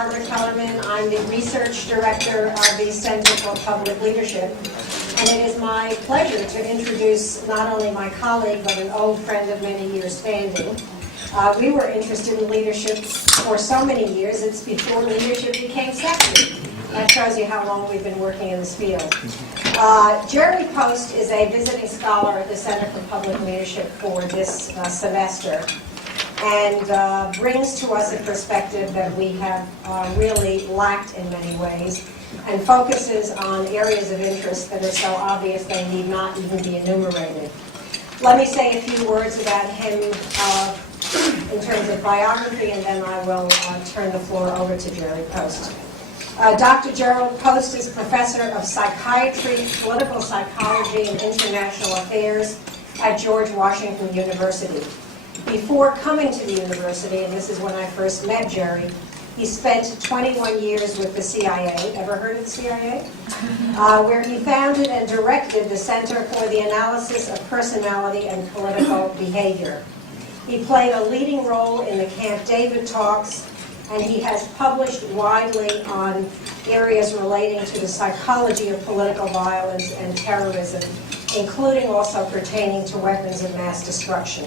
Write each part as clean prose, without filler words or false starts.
Margaret Kellerman. I'm the Research Director of the Center for Public Leadership. And it is my pleasure to introduce not only my colleague, but an old friend of many years standing. We were interested in leadership for so many years, it's before leadership became sexy. That shows you how long we've been working in this field. Jerrold Post is a visiting scholar at the Center for Public Leadership for this semester, and brings to us a perspective that we have really lacked in many ways, and focuses on areas of interest that are so obvious they need not even be enumerated. Let me say a few words about him in terms of biography, and then I will turn the floor over to Jerrold Post. Dr. Jerrold Post is Professor of Psychiatry, Political Psychology, and International Affairs at George Washington University. Before coming to the university, and this is when I first met Jerry, he spent 21 years with the CIA. Ever heard of the CIA? Where he founded and directed the Center for the Analysis of Personality and Political Behavior. He played a leading role in the Camp David talks, and he has published widely on areas relating to the psychology of political violence and terrorism, including also pertaining to weapons of mass destruction.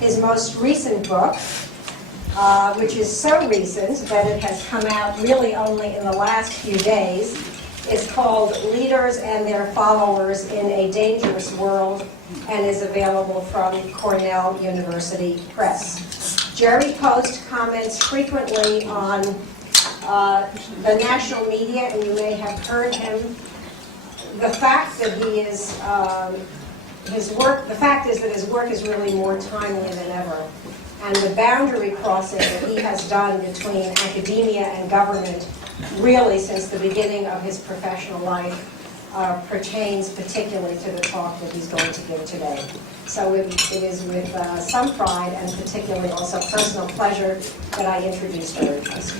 His most recent book, which is so recent that it has come out really only in the last few days, is called Leaders and Their Followers in a Dangerous World, and is available from Cornell University Press. Jerry Post comments frequently on the national media, and you may have heard him. The fact that he is the fact is that his work is really more timely than ever, and the boundary crossing that he has done between academia and government, really since the beginning of his professional life, pertains particularly to the talk that he's going to give today. So it is with some pride and particularly also personal pleasure that I introduce Jerry Post.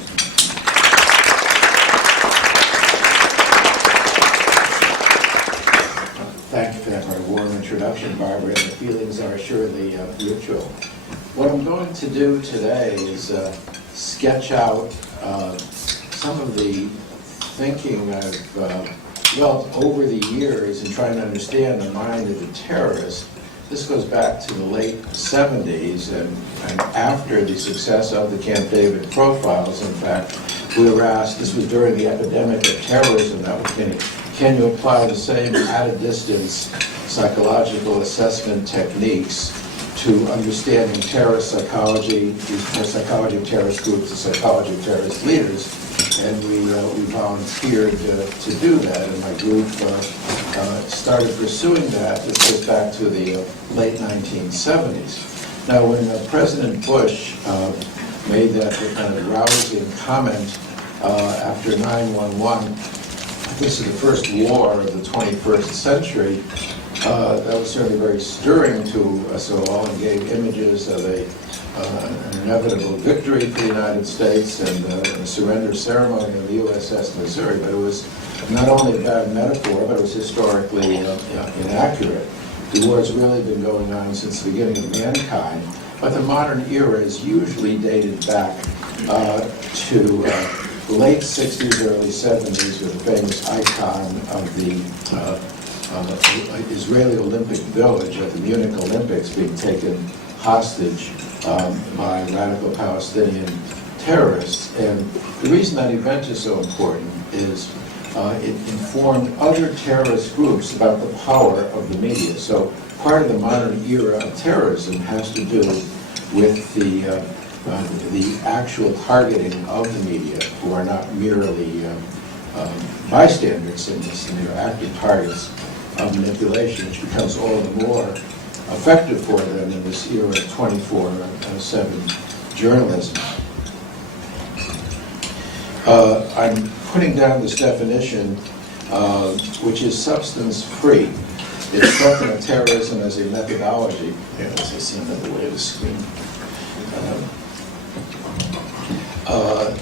Thank you for that very warm introduction, Barbara, and the feelings are surely mutual. What I'm going to do today is sketch out some of the thinking I've developed over the years in trying to understand the mind of the terrorist. This goes back to the late 70s, and after the success of the Camp David profiles. In fact, we were asked, this was during the epidemic of terrorism, that was can you apply the same at-a-distance psychological assessment techniques to understanding terrorist psychology, the psychology of terrorist groups, the psychology of terrorist leaders? And we volunteered to do that, and my group started pursuing that. This goes back to the late 1970s. Now, when President Bush made that kind of rousing comment after 9/11, this is the first war of the 21st century, that was certainly very stirring to us all, and gave images of an inevitable victory for the United States and the surrender ceremony of the USS Missouri. But it was not only a bad metaphor, but it was historically inaccurate. The war has really been going on since the beginning of mankind, but the modern era is usually dated back to the late 60s, early 70s, with the famous icon of the Israeli Olympic Village at the Munich Olympics being taken hostage by radical Palestinian terrorists. And the reason that event is so important is it informed other terrorist groups about the power of the media. So part of the modern era of terrorism has to do with the actual targeting of the media, who are not merely bystanders in this, and they're active targets of manipulation, which becomes all the more effective for them in this era of 24/7 journalism. I'm putting down this definition, which is substance-free. It's talking of terrorism as a methodology. Yeah, as I see another way of the screen.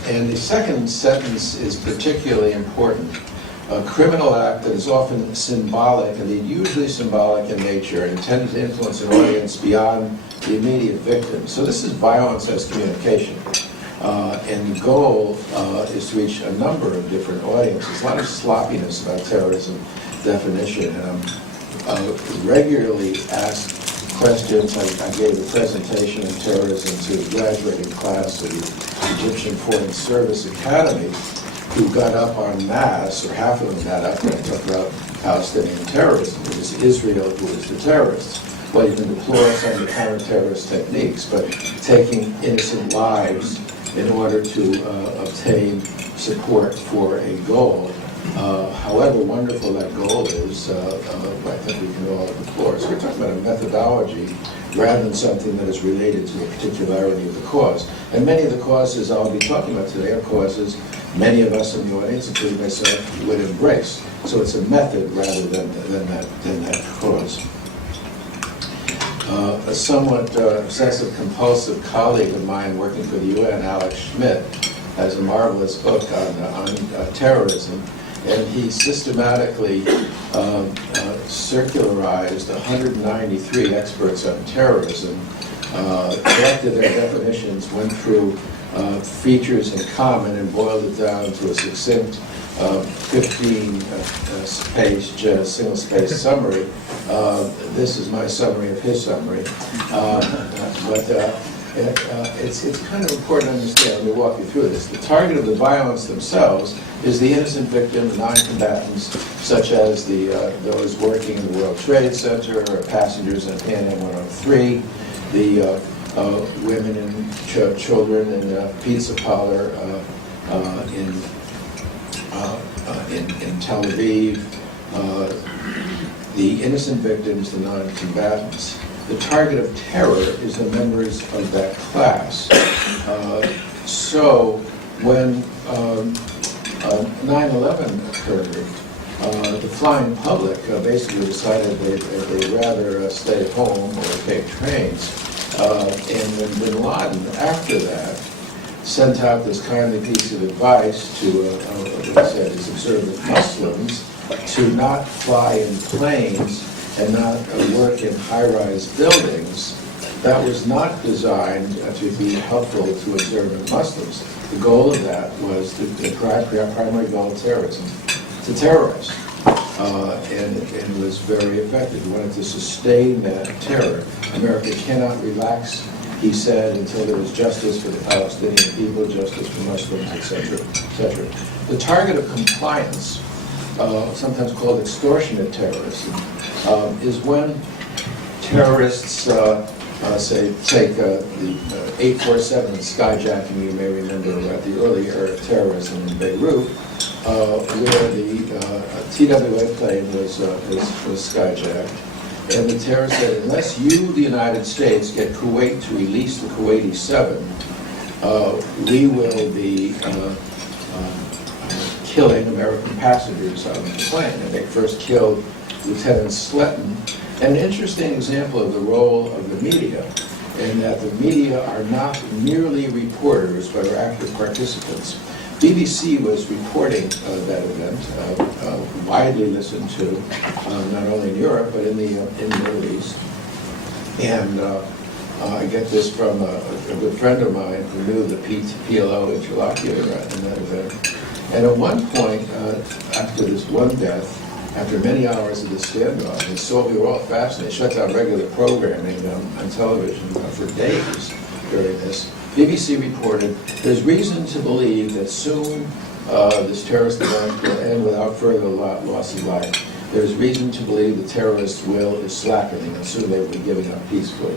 And the second sentence is particularly important. A criminal act that is often symbolic, and usually symbolic in nature, and intended to influence an audience beyond the immediate victim. So this is violence as communication. And the goal is to reach a number of different audiences. A lot of sloppiness about terrorism definition, and I'm regularly asked questions. I gave a presentation on terrorism to a graduating class of the Egyptian Foreign Service Academy, who got up en masse, or half of them got up and talked about Palestinian terrorism. It was Israel who was the terrorists. Well, you can deploy some of the counter-terrorist techniques, but taking innocent lives in order to obtain support for a goal, however wonderful that goal is, I think we can all deplore. So we're talking about a methodology rather than something that is related to the particularity of the cause. And many of the causes I'll be talking about today are causes many of us in the audience, including myself, would embrace. So it's a method rather than that cause. A somewhat obsessive-compulsive colleague of mine working for the UN, Alex Schmidt, has a marvelous book on terrorism, and he systematically circularized 193 experts on terrorism, collected their definitions, went through features in common, and boiled it down to a succinct 15-page single-space summary. This is my summary of his summary. It's kind of important to understand. Let me walk you through this. The target of the violence themselves is the innocent victim, the non-combatants, such as those working in the World Trade Center, or passengers in Pan Am 103, the women and children in a pizza parlor in Tel Aviv, the innocent victims, the non-combatants. The target of terror is the members of that class. So when 9/11 occurred, the flying public basically decided they'd rather stay at home or take trains. And when bin Laden, after that, sent out this kindly piece of advice to, what he said, his observant Muslims to not fly in planes and not work in high-rise buildings, that was not designed to be helpful to observant Muslims. The goal of that was the primary goal of terrorism, to terrorize. And it was very effective. We wanted to sustain that terror. America cannot relax, he said, until there is justice for the Palestinian people, justice for Muslims, etc., etc. The target of compliance, sometimes called extortionate terrorism, is when terrorists, say, take the 847 skyjacking, you may remember at the early era of terrorism in Beirut, where the TWA plane was skyjacked. And the terrorists said, unless you, the United States, get Kuwait to release the Kuwaiti 7, we will be killing American passengers on the plane. And they first killed Lieutenant Sletton. And an interesting example of the role of the media, in that the media are not merely reporters, but are active participants. BBC was reporting that event, widely listened to, not only in Europe, but in the Middle East. And I get this from a good friend of mine who knew the PLO interlocutor in that event. And at one point, after this one death, after many hours of the standoff, and so we were all fascinated, shut down regular programming on television for days during this. BBC reported, there's reason to believe that soon this terrorist event will end without further loss of life. There's reason to believe the terrorist will is slackening, and soon they will be giving up peacefully.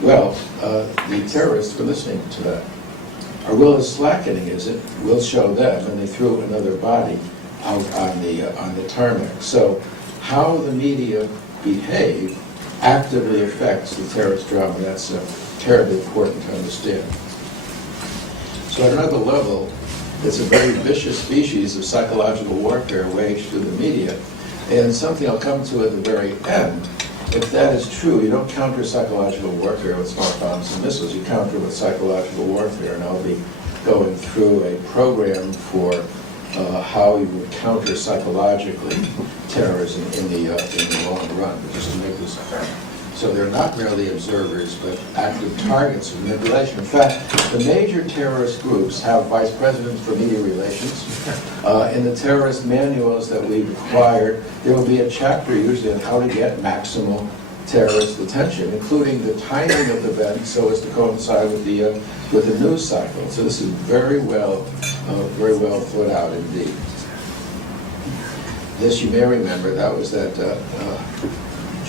Well, the terrorists were listening to that. Our will is slackening, is it? We'll show them, and they threw another body out on the tarmac. So how the media behave actively affects the terrorist drama. That's terribly important to understand. So at another level, it's a very vicious species of psychological warfare waged through the media. And something I'll come to at the very end. If that is true, you don't counter psychological warfare with smart bombs and missiles. You counter with psychological warfare. And I'll be going through a program for how you would counter psychologically terrorism in the long run. But just to make this So they're not merely observers, but active targets of manipulation. In fact, the major terrorist groups have vice presidents for media relations. In the terrorist manuals that we've acquired, there will be a chapter usually on how to get maximal terrorist attention, including the timing of the event so as to coincide with the news cycle. So this is very well thought out indeed. This you may remember, that was that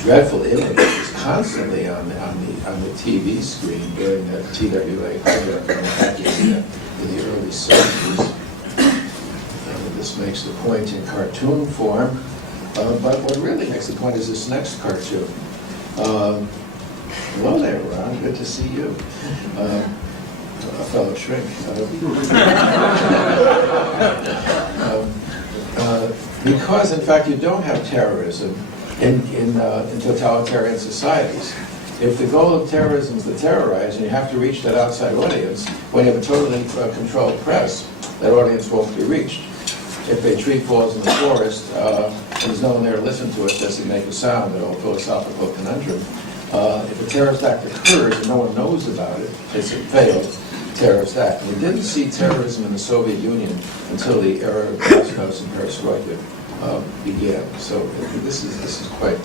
dreadful image that was constantly on the TV screen during the TWA program back in the early 70s. This makes the point in cartoon form, but what really makes the point is this next cartoon. Hello there, Ron. Good to see you. A fellow shrink. Because, in fact, you don't have terrorism in totalitarian societies. If the goal of terrorism is to terrorize, and you have to reach that outside audience, when you have a totally controlled press, that audience won't be reached. If a tree falls in the forest, and there's no one there to listen to it, does it make a sound, an old philosophical conundrum. If a terrorist act occurs and no one knows about it, it's a failed terrorist act. We didn't see terrorism in the Soviet Union until the era of glasnost and perestroika began. So this is quite.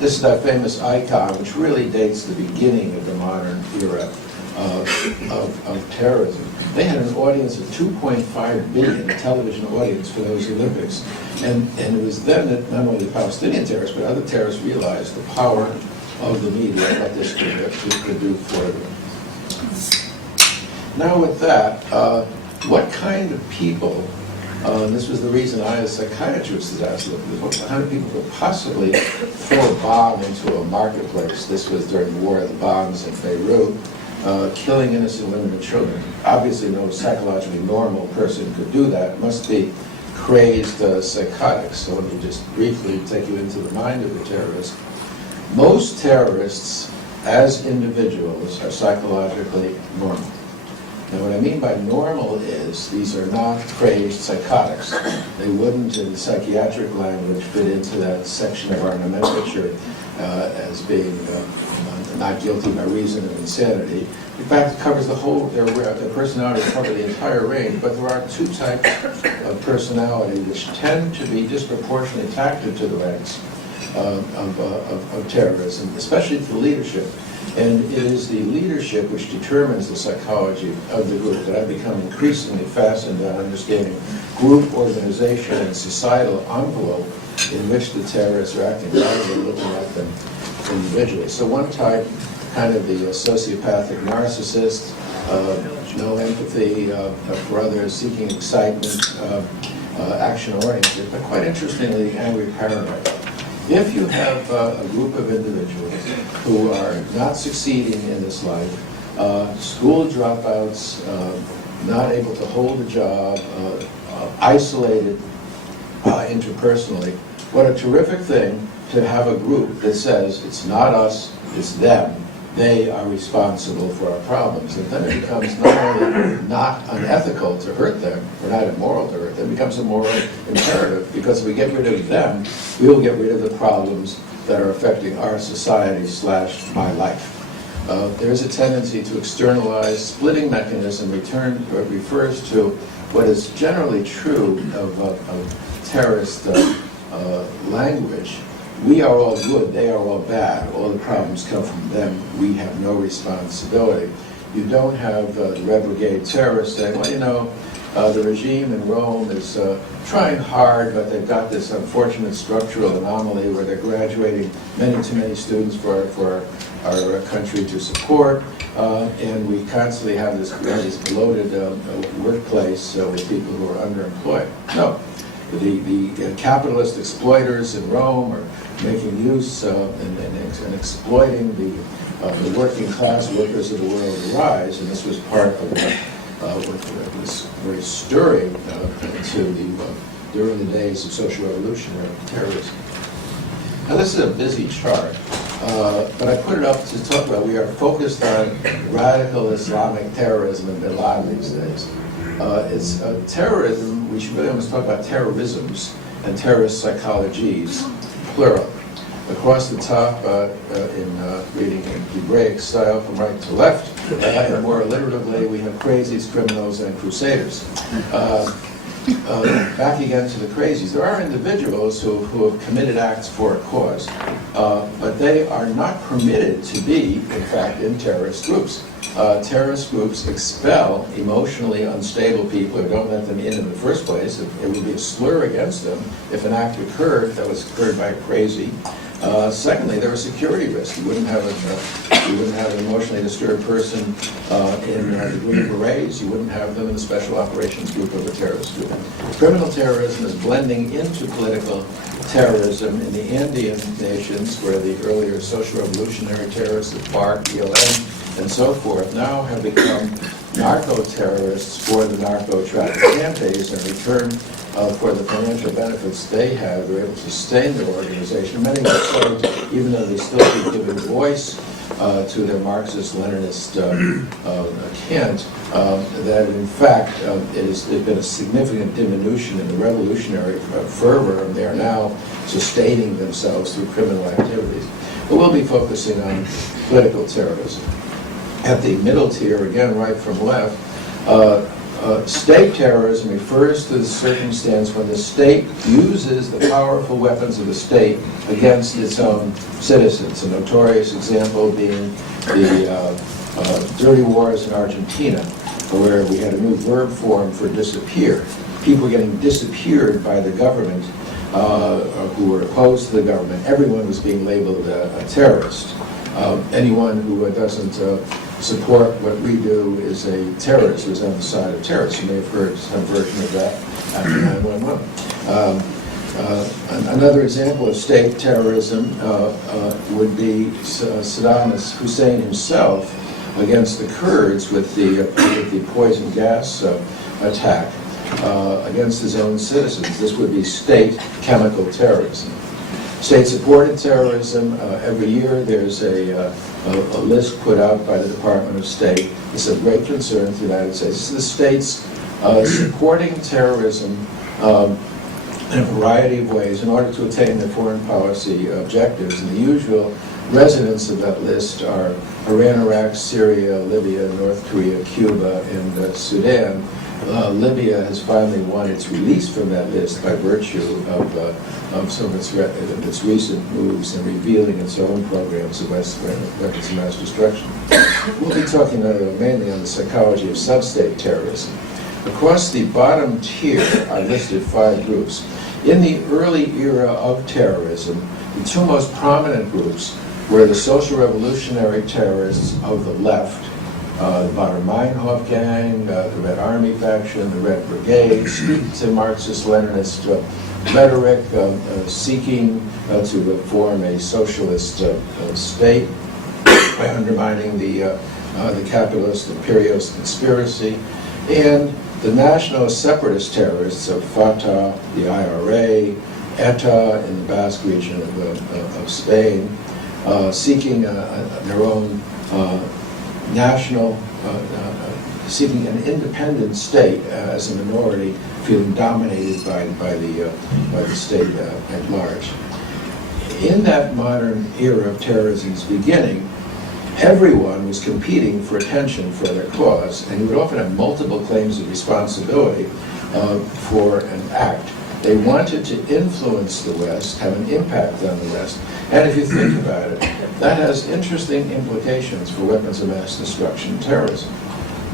This is that famous icon, which really dates the beginning of the modern era of terrorism. They had an audience of 2.5 billion, a television audience for those Olympics. And it was then that not only Palestinian terrorists, but other terrorists realized the power of the media, what this could do for them. Now with that, what kind of people, and this was the reason I as a psychiatrist was asked, what kind of people could possibly throw a bomb into a marketplace? This was during the War of the Bombs in Beirut. Killing innocent women and children. Obviously no psychologically normal person could do that. It must be crazed psychotics. So let me just briefly take you into the mind of the terrorist. Most terrorists, as individuals, are psychologically normal. Now what I mean by normal is these are not crazed psychotics. They wouldn't, in the psychiatric language, fit into that section of our nomenclature as being not guilty by reason of insanity. In fact, it covers the whole, their personality covers the entire range, but there are two types of personality which tend to be disproportionately attracted to the ranks of terrorism, especially to leadership. And it is the leadership which determines the psychology of the group that I've become increasingly fascinated on understanding group organization and societal envelope in which the terrorists are acting rather than looking at them individually. So one type, kind of the sociopathic narcissist, no empathy for others, seeking excitement, action-oriented, but quite interestingly, angry paranoid. If you have a group of individuals who are not succeeding in this life, school dropouts, not able to hold a job, isolated interpersonally, what a terrific thing to have a group that says it's not us, it's them. They are responsible for our problems. And then it becomes not only not unethical to hurt them, or not immoral to hurt them, it becomes a moral imperative, because if we get rid of them, we will get rid of the problems that are affecting our society / my life. There is a tendency to externalize. Splitting mechanism refers to what is generally true of terrorist language. We are all good, they are all bad. All the problems come from them. We have no responsibility. You don't have the Red Brigade terrorists saying, well, you know, the regime in Rome is trying hard, but they've got this unfortunate structural anomaly where they're graduating too many students for our country to support, and we constantly have this bloated workplace with people who are underemployed. No. The capitalist exploiters in Rome are making use and exploiting the working class workers of the world to rise, and this was part of what was very stirring to the early days of social revolutionary terrorism. Now this is a busy chart, but I put it up to talk about, we are focused on radical Islamic terrorism in bin Laden these days. It's terrorism, we should really almost talk about terrorisms and terrorist psychologies, plural. across the top, in reading in Hebraic style from right to left, and more alliteratively, we have crazies, criminals, and crusaders. Back again to the crazies. There are individuals who have committed acts for a cause, but they are not permitted to be, in fact, in terrorist groups. Terrorist groups expel emotionally unstable people or don't let them in the first place. It would be a slur against them if an act occurred that was occurred by a crazy. Secondly, there are security risks. You wouldn't have an emotionally disturbed person in the Green Berets. You wouldn't have them in the Special Operations Group of a terrorist group. Criminal terrorism is blending into political terrorism in the Andean nations, where the earlier social revolutionary terrorists of FARC, ELN, and so forth now have become narco-terrorists for the narco-trafficantes in return for the financial benefits they have. They're able to sustain their organization. Many would say, even though they still keep giving voice to their Marxist-Leninist cant, that in fact there's been a significant diminution in the revolutionary fervor, and they are now sustaining themselves through criminal activities. But we'll be focusing on political terrorism. At the middle tier, again, right from left, state terrorism refers to the circumstance when the state uses the powerful weapons of the state against its own citizens. A notorious example being the dirty wars in Argentina, where we had a new verb form for disappear. People were getting disappeared by the government who were opposed to the government. Everyone was being labeled a terrorist. Anyone who doesn't support what we do is a terrorist, who's on the side of terrorists. You may have heard some version of that after 9/11. Another example of state terrorism would be Saddam Hussein himself against the Kurds with the poison gas attack against his own citizens. This would be state chemical terrorism. State-supported terrorism, every year there's a list put out by the Department of State. It's of great concern to the United States. This is the states supporting terrorism in a variety of ways in order to attain their foreign policy objectives. And the usual residents of that list are Iran, Iraq, Syria, Libya, North Korea, Cuba, and Sudan. Libya has finally won its release from that list by virtue of some of its recent moves in revealing its own programs of weapons of mass destruction. We'll be talking mainly on the psychology of sub-state terrorism. Across the bottom tier are listed 5 groups. In the early era of terrorism, the 2 most prominent groups were the social revolutionary terrorists of the left, the Baader-Meinhof gang, the Red Army faction, the Red Brigade, speak to Marxist-Leninist rhetoric, seeking to form a socialist state by undermining the capitalist imperialist conspiracy, and the nationalist separatist terrorists of Fatah, the IRA, ETA in the Basque region of Spain, seeking their own national, seeking an independent state as a minority, feeling dominated by the state at large. In that modern era of terrorism's beginning, everyone was competing for attention for their cause, and you would often have multiple claims of responsibility for an act. They wanted to influence the West, have an impact on the West, and if you think about it, that has interesting implications for weapons of mass destruction and terrorism.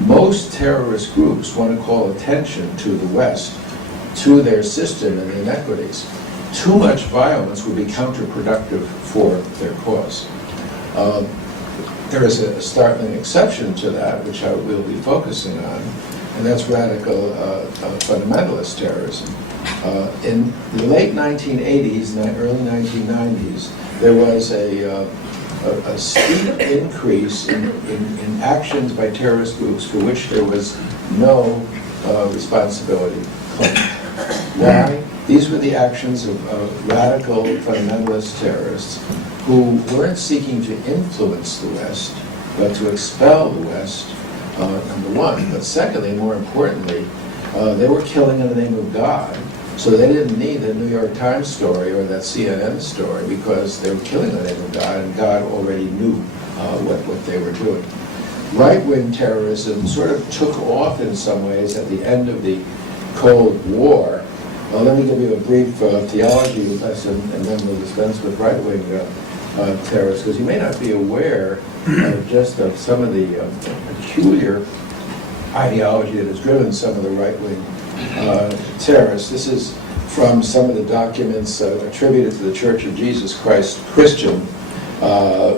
Most terrorist groups want to call attention to the West, to their system and the inequities. Too much violence would be counterproductive for their cause. There is a startling exception to that, which I will be focusing on, and that's radical fundamentalist terrorism. In the late 1980s and early 1990s, there was a steep increase in actions by terrorist groups for which there was no responsibility claim. Why? These were the actions of radical fundamentalist terrorists who weren't seeking to influence the West, but to expel the West, number one. But secondly, more importantly, they were killing in the name of God, So they didn't need the New York Times story or that CNN story because they were killing the name of God, and God already knew what they were doing. Right-wing terrorism sort of took off in some ways at the end of the Cold War. Well, let me give you a brief theology lesson, and then we'll dispense with right-wing terrorists, because you may not be aware of some of the peculiar ideology that has driven some of the right-wing terrorists. This is from some of the documents attributed to the Church of Jesus Christ Christian,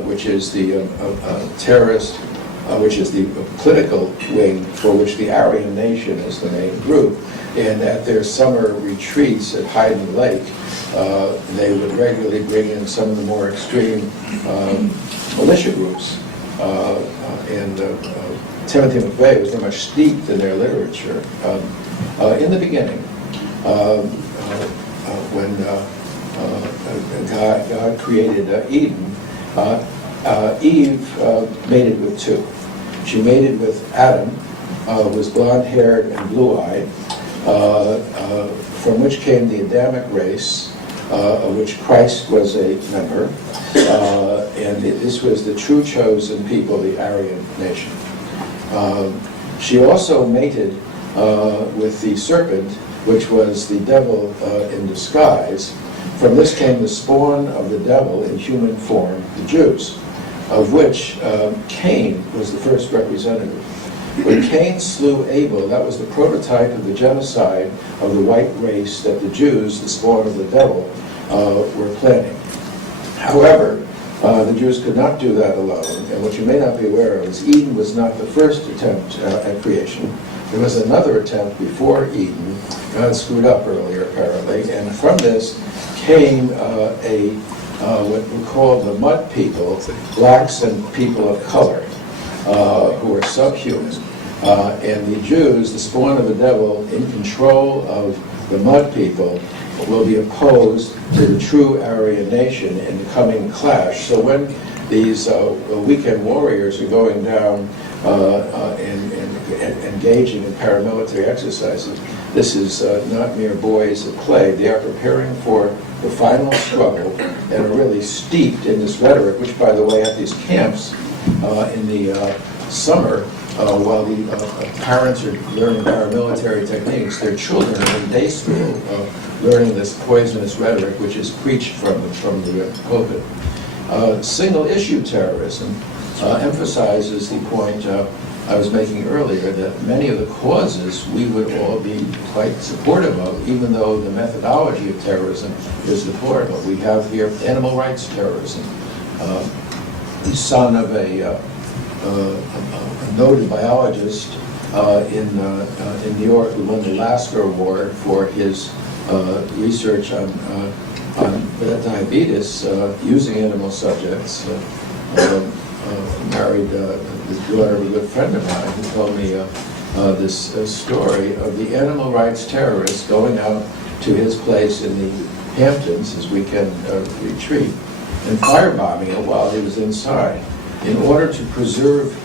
which is the terrorist, which is the political wing for which the Aryan Nation is the main group. And at their summer retreats at Hayden Lake, they would regularly bring in some of the more extreme militia groups. And Timothy McVeigh was very much steeped in their literature. In the beginning, when God created Eden, Eve mated with two. She mated with Adam, was blonde-haired and blue-eyed, from which came the Adamic race, of which Christ was a member, and this was the true chosen people, the Aryan nation. She also mated with the serpent, which was the devil in disguise. From this came the spawn of the devil in human form, the Jews, of which Cain was the first representative. When Cain slew Abel, that was the prototype of the genocide of the white race that the Jews, the spawn of the devil, were planning. However, the Jews could not do that alone, and what you may not be aware of is Eden was not the first attempt at creation. There was another attempt before Eden. God screwed up earlier, apparently, and from this came what we call the mud people, blacks and people of color, who were subhuman. And the Jews, the spawn of the devil, in control of the mud people, will be opposed to the true Aryan nation in the coming clash. So when these weekend warriors are going down and engaging in paramilitary exercises, this is not mere boys at play. They are preparing for the final struggle and are really steeped in this rhetoric, which, by the way, at these camps in the summer, while the parents are learning paramilitary techniques, their children are in day school learning this poisonous rhetoric, which is preached from the pulpit. Single-issue terrorism emphasizes the point I was making earlier, that many of the causes we would all be quite supportive of, even though the methodology of terrorism is deplorable. We have here animal rights terrorism. The son of a noted biologist in New York who won the Lasker Award for his research on diabetes using animal subjects, married the daughter of a good friend of mine who told me this story of the animal rights terrorists going out to his place in the Hamptons, his weekend retreat, and firebombing it while he was inside. In order to preserve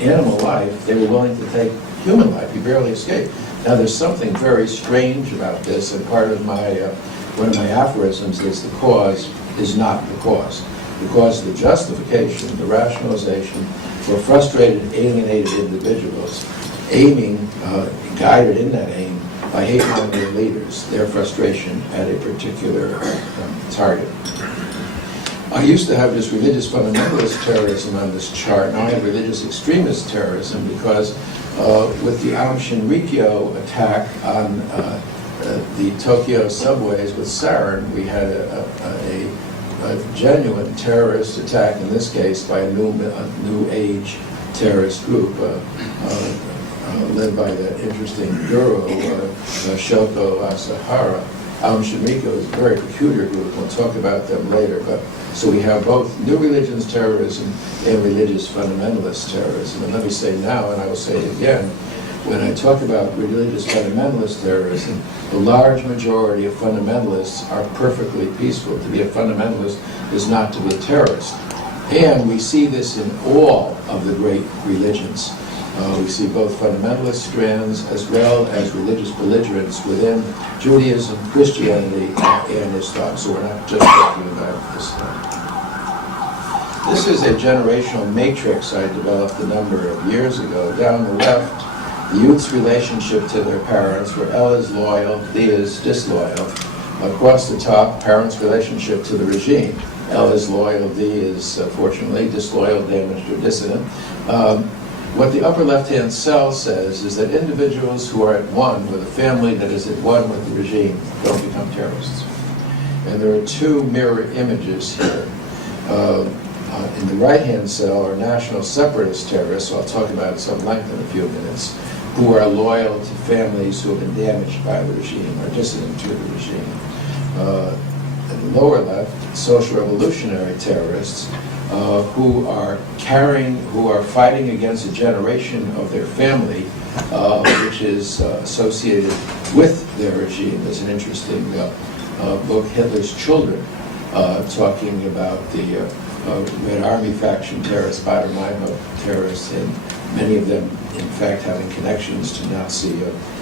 animal life, they were willing to take human life. He barely escaped. Now, there's something very strange about this, and part of my one of my aphorisms is the cause is not the cause. The cause is the justification, the rationalization for frustrated, alienated individuals aiming, guided in that aim by hate-mongering leaders, their frustration at a particular target. I used to have this religious fundamentalist terrorism on this chart. Now I have religious extremist terrorism because with the Aum Shinrikyo attack on the Tokyo subways with sarin, we had a genuine terrorist attack, in this case by a new age terrorist group led by the interesting guru Shoko Asahara. Aum Shinrikyo is a very peculiar group. We'll talk about them later. But so we have both new religions terrorism and religious fundamentalist terrorism. And let me say now, and I will say it again, when I talk about religious fundamentalist terrorism, the large majority of fundamentalists are perfectly peaceful. To be a fundamentalist is not to be a terrorist. And we see this in all of the great religions. We see both fundamentalist strands as well as religious belligerents within Judaism, Christianity, and Islam. So we're not just talking about Islam. This is a generational matrix I developed a number of years ago. Down the left, the youth's relationship to their parents, where L is loyal, D is disloyal. Across the top, parents' relationship to the regime. L is loyal, D is, fortunately, disloyal, damaged, or dissident. What the upper left-hand cell says is that individuals who are at one with a family that is at one with the regime don't become terrorists. And there are two mirror images here. In the right-hand cell are national separatist terrorists, I'll talk about at some length in a few minutes, who are loyal to families who have been damaged by the regime or dissident to the regime. In the lower left, social revolutionary terrorists who are fighting against a generation of their family which is associated with their regime. There's an interesting book, Hitler's Children, talking about the Red Army faction terrorists, Baader-Meinhof terrorists, and many of them, in fact, having connections to Nazi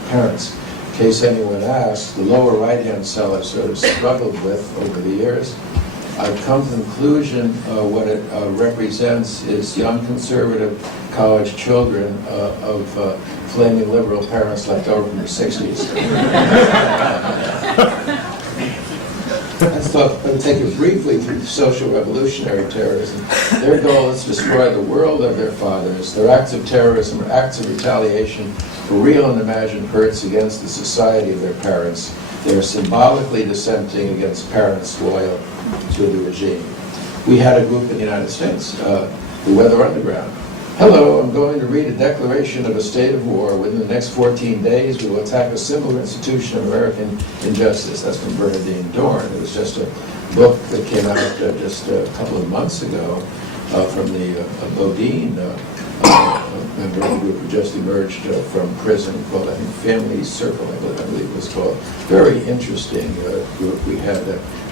parents. In case anyone asks, the lower right-hand cell I've sort of struggled with over the years. I've come to the conclusion what it represents is young conservative college children of flaming liberal parents left over from the 60s. I thought I would take you briefly through social revolutionary terrorism. Their goal is to destroy the world of their fathers. Their acts of terrorism are acts of retaliation for real and imagined hurts against the society of their parents. They are symbolically dissenting against parents loyal to the regime. We had a group in the United States, the Weather Underground. Hello, I'm going to read a declaration of a state of war. Within the next 14 days, we will attack a similar institution of American injustice. That's from Bernardine Dorn. It was just a book that came out just a couple of months ago from the Bodine member of the group who just emerged from prison called, I think, Family Circle, I believe it was called. Very interesting group. We had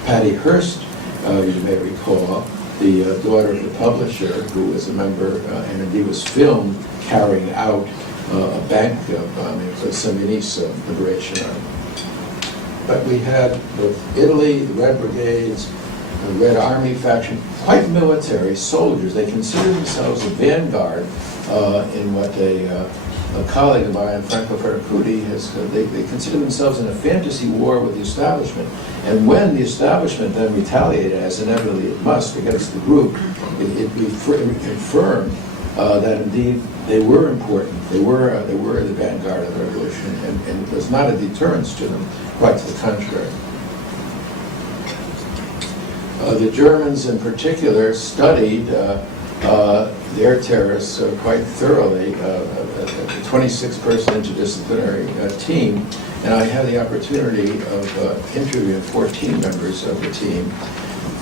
Patty Hearst, you may recall, the daughter of the publisher, who was a member and indeed was filmed carrying out a bank bombing. It was a Seminese Liberation Army. But we had both Italy, the Red Brigades, the Red Army faction, quite military soldiers. They considered themselves a vanguard in what a colleague of mine, Franco Ferracuti, they consider themselves in a fantasy war with the establishment. And when the establishment then retaliated, as inevitably it must, against the group, it confirmed that indeed they were important. They were the vanguard of the revolution, and it was not a deterrence to them, quite to the contrary. The Germans in particular studied their terrorists quite thoroughly, a 26-person interdisciplinary team, and I had the opportunity of interviewing 14 members of the team.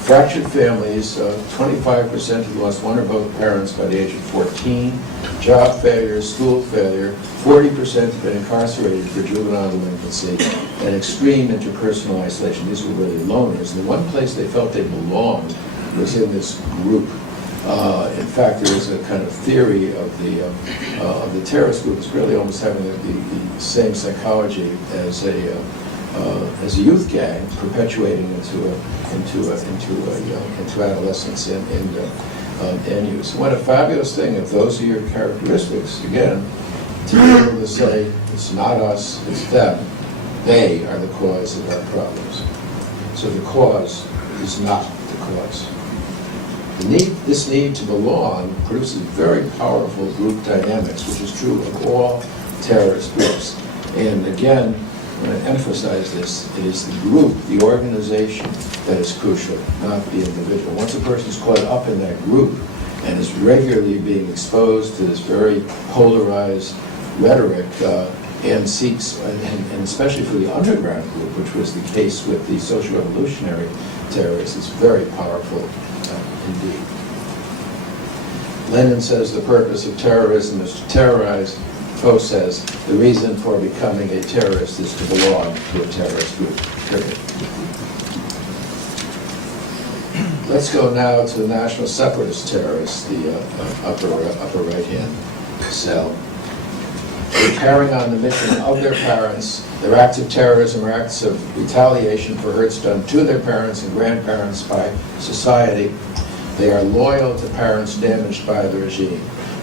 Fractured families, 25% who lost one or both parents by the age of 14, job failure, school failure, 40% have been incarcerated for juvenile delinquency, and extreme interpersonal isolation. These were really loners. And the one place they felt they belonged was in this group. In fact, there is a kind of theory of the terrorist group. It's really almost having the same psychology as a youth gang, perpetuating into adolescence and youth. What a fabulous thing if those are your characteristics. Again, to be able to say it's not us, it's them. They are the cause of our problems. So the cause is not the cause. This need to belong produces very powerful group dynamics, which is true of all terrorist groups. And again, I want to emphasize this, it is the group, the organization, that is crucial, not the individual. Once a person is caught up in that group and is regularly being exposed to this very polarized rhetoric and seeks, and especially for the underground group, which was the case with the social revolutionary terrorists, it's very powerful indeed. Lenin says the purpose of terrorism is to terrorize. Poe says the reason for becoming a terrorist is to belong to a terrorist group, period. Let's go now to the national separatist terrorists, the upper right-hand cell. They're carrying on the mission of their parents. Their acts of terrorism are acts of retaliation for hurts done to their parents and grandparents by society. They are loyal to parents damaged by the regime,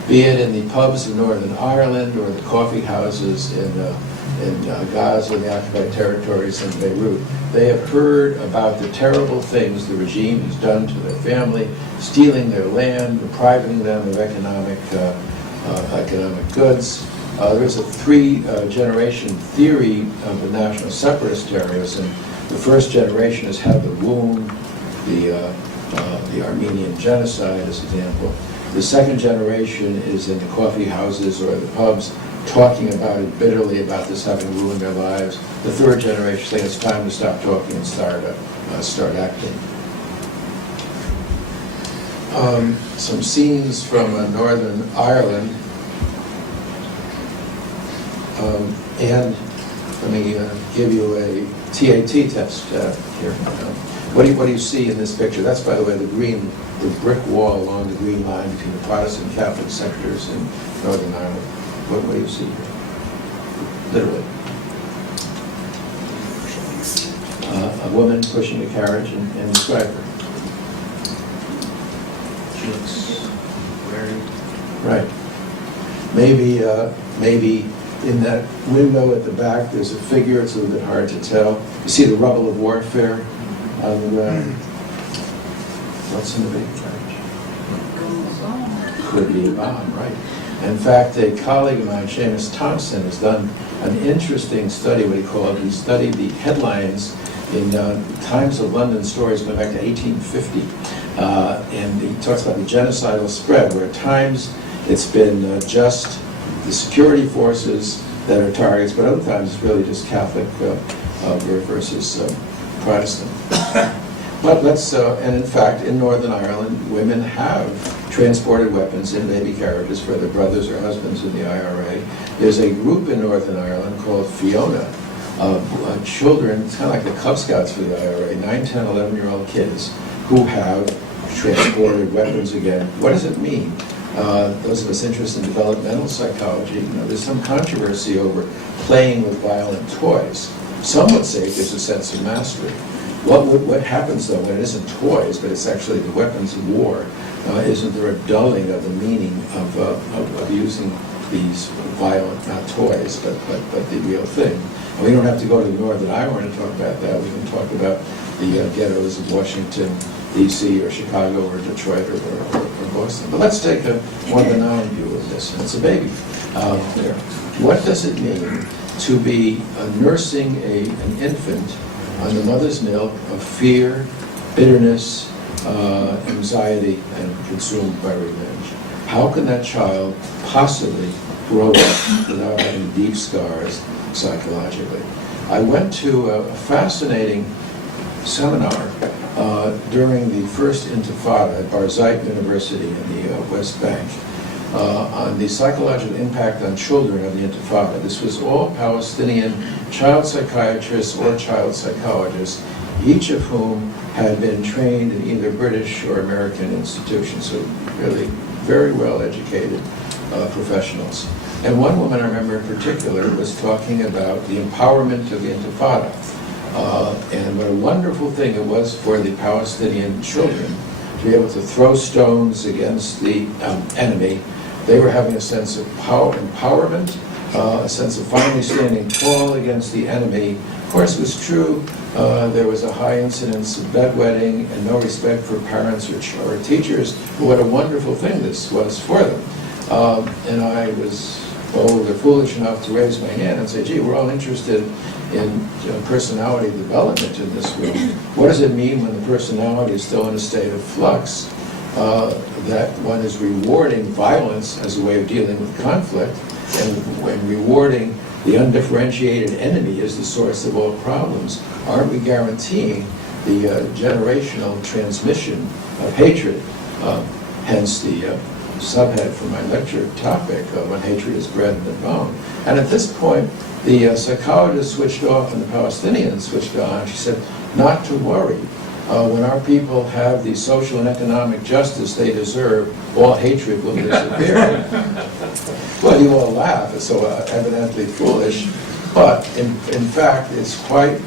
be it in the pubs of Northern Ireland or the coffee houses in Gaza and the occupied territories in Beirut. They have heard about the terrible things the regime has done to their family, stealing their land, depriving them of economic goods. There's a three-generation theory of the national separatist terrorism. The first generation has had the wound, the Armenian genocide as an example. The second generation is in the coffee houses or the pubs talking about it bitterly, about this having ruined their lives. The third generation saying it's time to stop talking and start acting. Some scenes from Northern Ireland. And let me give you a TAT test here. What do you see in this picture? That's, by the way, the brick wall along the green line between the Protestant and Catholic sectors in Northern Ireland. What do you see here? Literally. A woman pushing a carriage and describe her. She looks very... Right. Maybe in that window at the back there's a figure. It's a little bit hard to tell. You see the rubble of warfare on the ground. What's in the big carriage? Could be a bomb, right? In fact, a colleague of mine, Seamus Thompson, has done an interesting study, what he studied the headlines in Times of London stories going back to 1850. And he talks about the genocidal spread, where at times it's been just the security forces that are targets, but other times it's really just Catholic versus Protestant. But and in fact, in Northern Ireland, women have transported weapons in baby carriages for their brothers or husbands in the IRA. There's a group in Northern Ireland called Fiona, children, it's kind of like the Cub Scouts for the IRA, 9, 10, 11-year-old kids who have transported weapons again. What does it mean? Those of us interested in developmental psychology, there's some controversy over playing with violent toys. Some would say there's a sense of mastery. What happens, though, when it isn't toys, but it's actually the weapons of war? Isn't there a dulling of the meaning of using these violent, not toys, but the real thing? And we don't have to go to Northern Ireland to talk about that. We can talk about the ghettos of Washington, D.C., or Chicago, or Detroit, or Boston. But let's take a more benign view of this. And it's a baby there. What does it mean to be nursing an infant on the mother's milk of fear, bitterness, anxiety, and consumed by revenge? How can that child possibly grow up without having deep scars psychologically? I went to a fascinating seminar during the first Intifada at Barzait University in the West Bank on the psychological impact on children of the Intifada. This was all Palestinian child psychiatrists or child psychologists, each of whom had been trained in either British or American institutions, so really very well educated professionals. And one woman I remember in particular was talking about the empowerment of the Intifada. And what a wonderful thing it was for the Palestinian children to be able to throw stones against the enemy. They were having a sense of empowerment, a sense of finally standing tall against the enemy. Of course, it was true. There was a high incidence of bedwetting and no respect for parents or teachers. But what a wonderful thing this was for them. And I was bold or foolish enough to raise my hand and say, gee, we're all interested in personality development in this room. What does it mean when the personality is still in a state of flux? That one is rewarding violence as a way of dealing with conflict, and when rewarding the undifferentiated enemy as the source of all problems, aren't we guaranteeing the generational transmission of hatred? Hence the subhead for my lecture topic, when hatred is bred in the bone. And at this point, the psychologist switched off and the Palestinians switched on. She said, not to worry. When our people have the social and economic justice they deserve, all hatred will disappear. Well, you all laugh, it's so evidently foolish, but in fact, it's quite,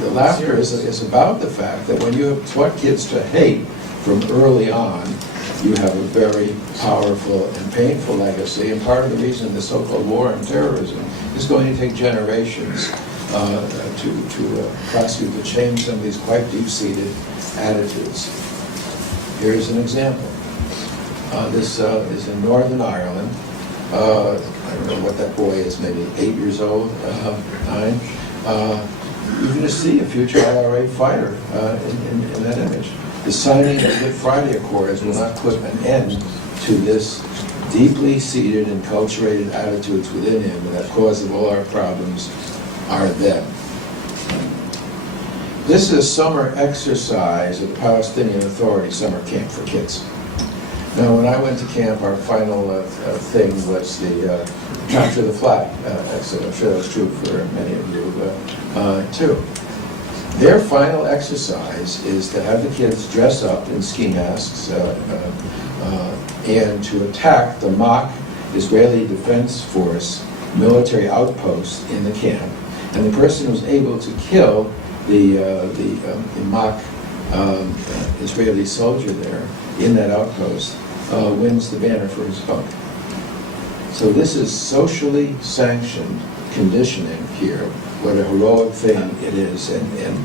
the laughter is about the fact that when you have taught kids to hate from early on, you have a very powerful and painful legacy, and part of the reason the so-called war on terrorism is going to take generations to prosecute, to change some of these quite deep-seated attitudes. Here's an example. This is in Northern Ireland. I don't know what that boy is, maybe 8 years old, 9. You can just see a future IRA fighter in that image. The signing of the Good Friday Accords will not put an end to this deeply seated and culturated attitudes within him, and that cause of all our problems are them. This is summer exercise at the Palestinian Authority summer camp for kids. Now, when I went to camp, our final thing was the capture the flag exercise. I'm sure that's true for many of you too. Their final exercise is to have the kids dress up in ski masks and to attack the mock Israeli Defense Force military outpost in the camp. And the person who's able to kill the mock Israeli soldier there in that outpost wins the banner for his bunk. So this is socially sanctioned conditioning here. What a heroic thing it is, and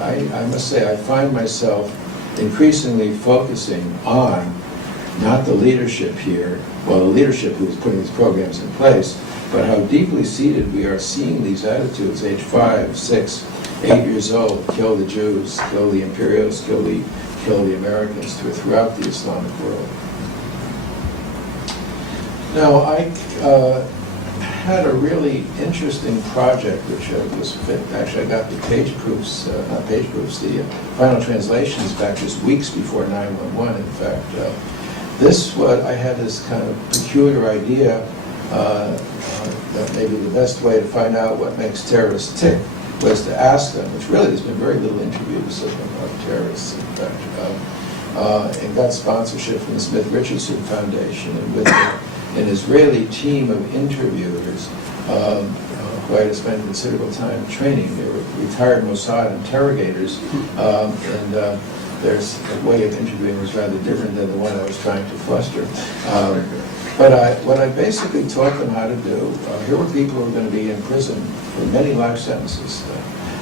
I must say I find myself increasingly focusing on not the leadership here, well, the leadership who is putting these programs in place, but how deeply seated we are seeing these attitudes, age 5, 6, 8 years old, kill the Jews, kill the imperialists, kill the Americans throughout the Islamic world. Now, I had a really interesting project, which was actually I got the page proofs, not page proofs, the final translations back just weeks before 9/11. In fact, I had this kind of peculiar idea that maybe the best way to find out what makes terrorists tick was to ask them, which really there's been very little interviews of terrorists, in fact, and got sponsorship from the Smith-Richardson Foundation, and with an Israeli team of interviewers who I had spent considerable time training. They were retired Mossad interrogators, and their way of interviewing was rather different than the one I was trying to fluster. But what I basically taught them how to do, here were people who were going to be in prison for many life sentences,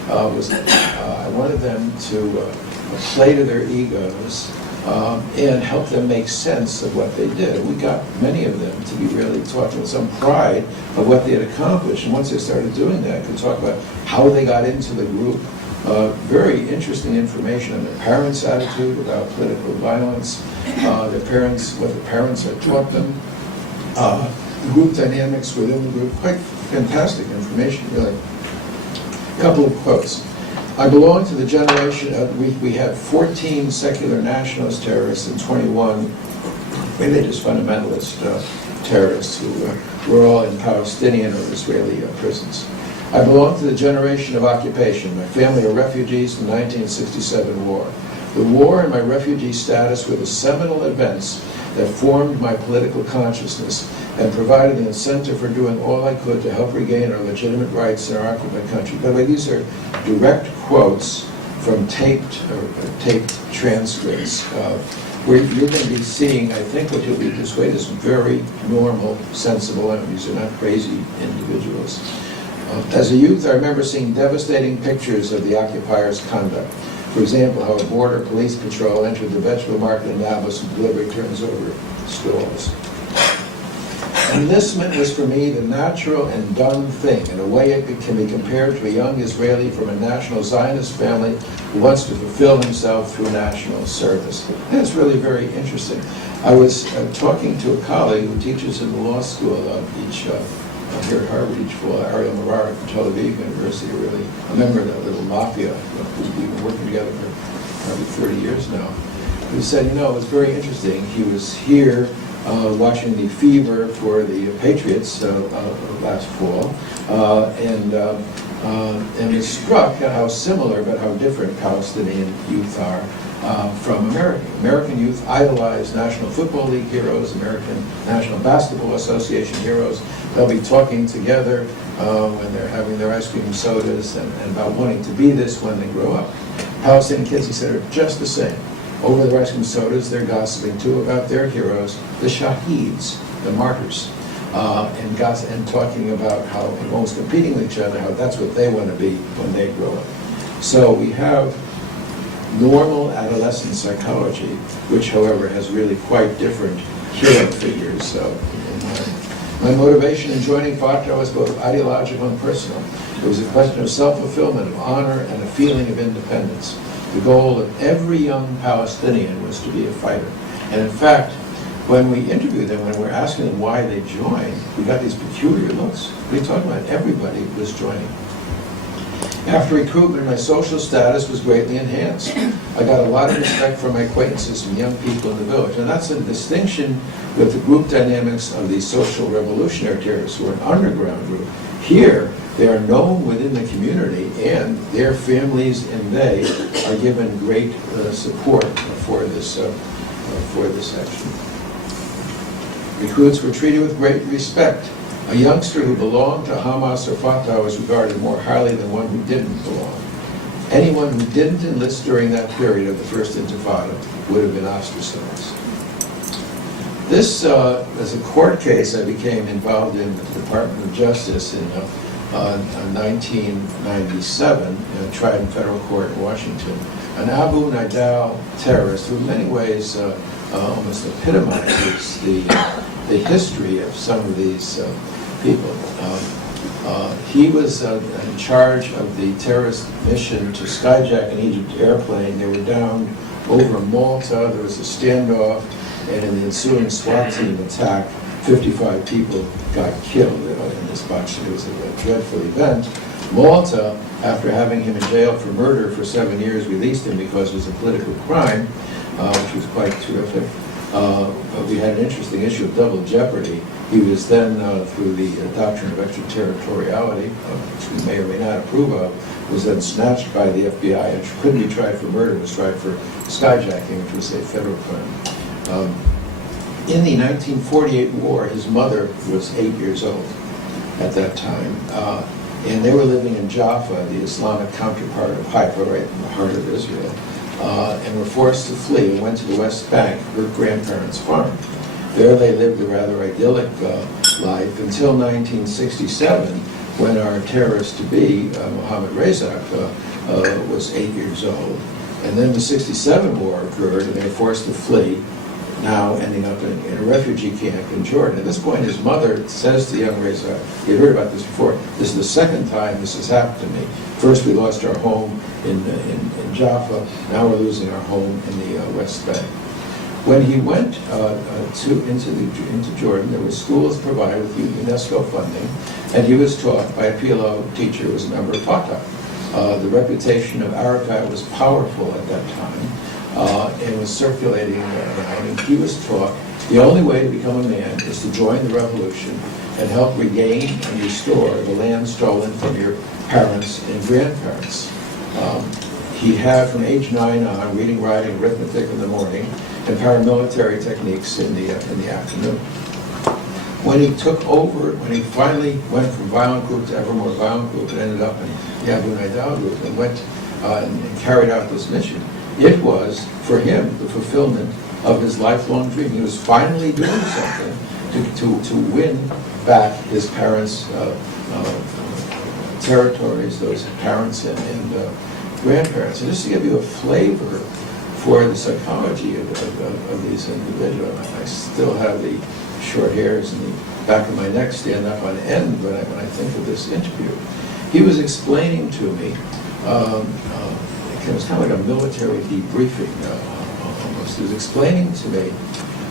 I wanted them to play to their egos and help them make sense of what they did. We got many of them to be really talking with some pride of what they had accomplished, and once they started doing that, could talk about how they got into the group. Very interesting information on their parents' attitude about political violence, their parents, what the parents had taught them, the group dynamics within the group. Quite fantastic information, really. A couple of quotes. I belong to the generation of, we have 14 secular nationalist terrorists and 21 religious fundamentalist terrorists who were all in Palestinian or Israeli prisons. I belong to the generation of occupation. My family are refugees from the 1967 war. The war and my refugee status were the seminal events that formed my political consciousness and provided the incentive for doing all I could to help regain our legitimate rights in our occupied country. By the way, these are direct quotes from taped transcripts. Where you're going to be seeing, I think what you'll be persuaded is very normal, sensible enemies. They're not crazy individuals. As a youth, I remember seeing devastating pictures of the occupiers' conduct. For example, how a border police patrol entered the vegetable market in Nablus and delivered turns over stalls. Enlistment was for me the natural and done thing. In a way, it can be compared to a young Israeli from a national Zionist family who wants to fulfill himself through national service. And it's really very interesting. I was talking to a colleague who teaches in the law school here at Harvard each fall, Ariel Marara from Tel Aviv University, really a member of that little mafia. We've been working together for probably 30 years now. He said, it was very interesting. He was here watching the fever for the Patriots last fall, and was struck at how similar but how different Palestinian youth are from America. American youth idolize National Football League heroes, American National Basketball Association heroes. They'll be talking together when they're having their ice cream and sodas and about wanting to be this when they grow up. Palestinian kids, he said, are just the same. Over their ice cream sodas, they're gossiping too about their heroes, the shaheeds, the martyrs, and talking about how, almost competing with each other, how that's what they want to be when they grow up. So we have normal adolescent psychology, which, however, has really quite different hero figures in mind. My motivation in joining Fatah was both ideological and personal. It was a question of self-fulfillment, of honor, and a feeling of independence. The goal of every young Palestinian was to be a fighter. And in fact, when we interviewed them, when we were asking them why they joined, we got these peculiar looks. What are you talking about? Everybody was joining. After recruitment, my social status was greatly enhanced. I got a lot of respect from my acquaintances from young people in the village. And that's a distinction with the group dynamics of these social revolutionary terrorists who are an underground group. Here, they are known within the community, and their families and they are given great support for this action. Recruits were treated with great respect. A youngster who belonged to Hamas or Fatah was regarded more highly than one who didn't belong. Anyone who didn't enlist during that period of the First Intifada would have been ostracized. This is a court case I became involved in with the Department of Justice in 1997, tried in federal court in Washington. An Abu Nidal terrorist who in many ways almost epitomizes the history of some of these people. He was in charge of the terrorist mission to skyjack an Egypt airplane. They were down over Malta. There was a standoff, and in the ensuing SWAT team attack, 55 people got killed in this botch. It was a dreadful event. Malta, after having him in jail for murder for 7 years, released him because it was a political crime, which was quite terrific. But we had an interesting issue of double jeopardy. He was then, through the doctrine of extraterritoriality, which we may or may not approve of, was then snatched by the FBI and couldn't be tried for murder, was tried for skyjacking, which was a federal crime. In the 1948 war, his mother was 8 years old at that time, and they were living in Jaffa, the Islamic counterpart of Haifa, right in the heart of Israel, and were forced to flee and went to the West Bank, her grandparents' farm. There they lived a rather idyllic life until 1967, when our terrorist-to-be, Mohammad Rezak, was 8 years old. And then the 67 war occurred, and they were forced to flee, now ending up in a refugee camp in Jordan. At this point, his mother says to young Reza, he had heard about this before, this is the second time this has happened to me. First we lost our home in Jaffa, now we're losing our home in the West Bank. When he went into Jordan, there were schools provided with UNESCO funding, and he was taught by a PLO teacher who was a member of Fatah. The reputation of Arafat was powerful at that time, and was circulating around, and he was taught the only way to become a man is to join the revolution and help regain and restore the land stolen from your parents and grandparents. He had, from age 9 on, reading, writing, arithmetic in the morning, and paramilitary techniques in the afternoon. When he took over, when he finally went from violent group to ever more violent group and ended up in the Abu Nidal group and went and carried out this mission, it was, for him, the fulfillment of his lifelong dream. He was finally doing something to win back his parents' territories, those parents and grandparents. And just to give you a flavor for the psychology of these individuals, I still have the short hairs in the back of my neck stand up on end when I think of this interview. He was explaining to me, it was kind of like a military debriefing almost. He was explaining to me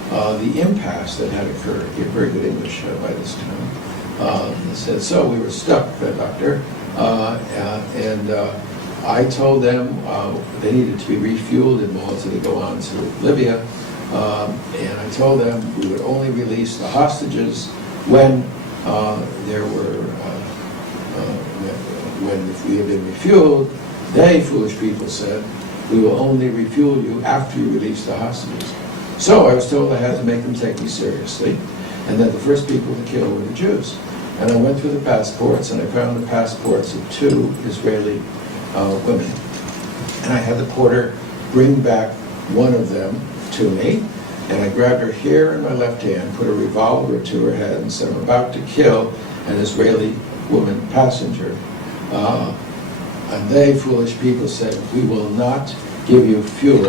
the impasse that had occurred. He had very good English by this time. He said, so we were stuck, doctor, and I told them they needed to be refueled in Malta to go on to Libya, and I told them we would only release the hostages when when if we had been refueled. They, foolish people, said, We will only refuel you after you release the hostages. So I was told I had to make them take me seriously, and that the first people to kill were the Jews. And I went through the passports, and I found the passports of 2 Israeli women. And I had the porter bring back one of them to me, and I grabbed her hair in my left hand, put a revolver to her head, and said, I'm about to kill an Israeli woman passenger. And they, foolish people, said, we will not give you fuel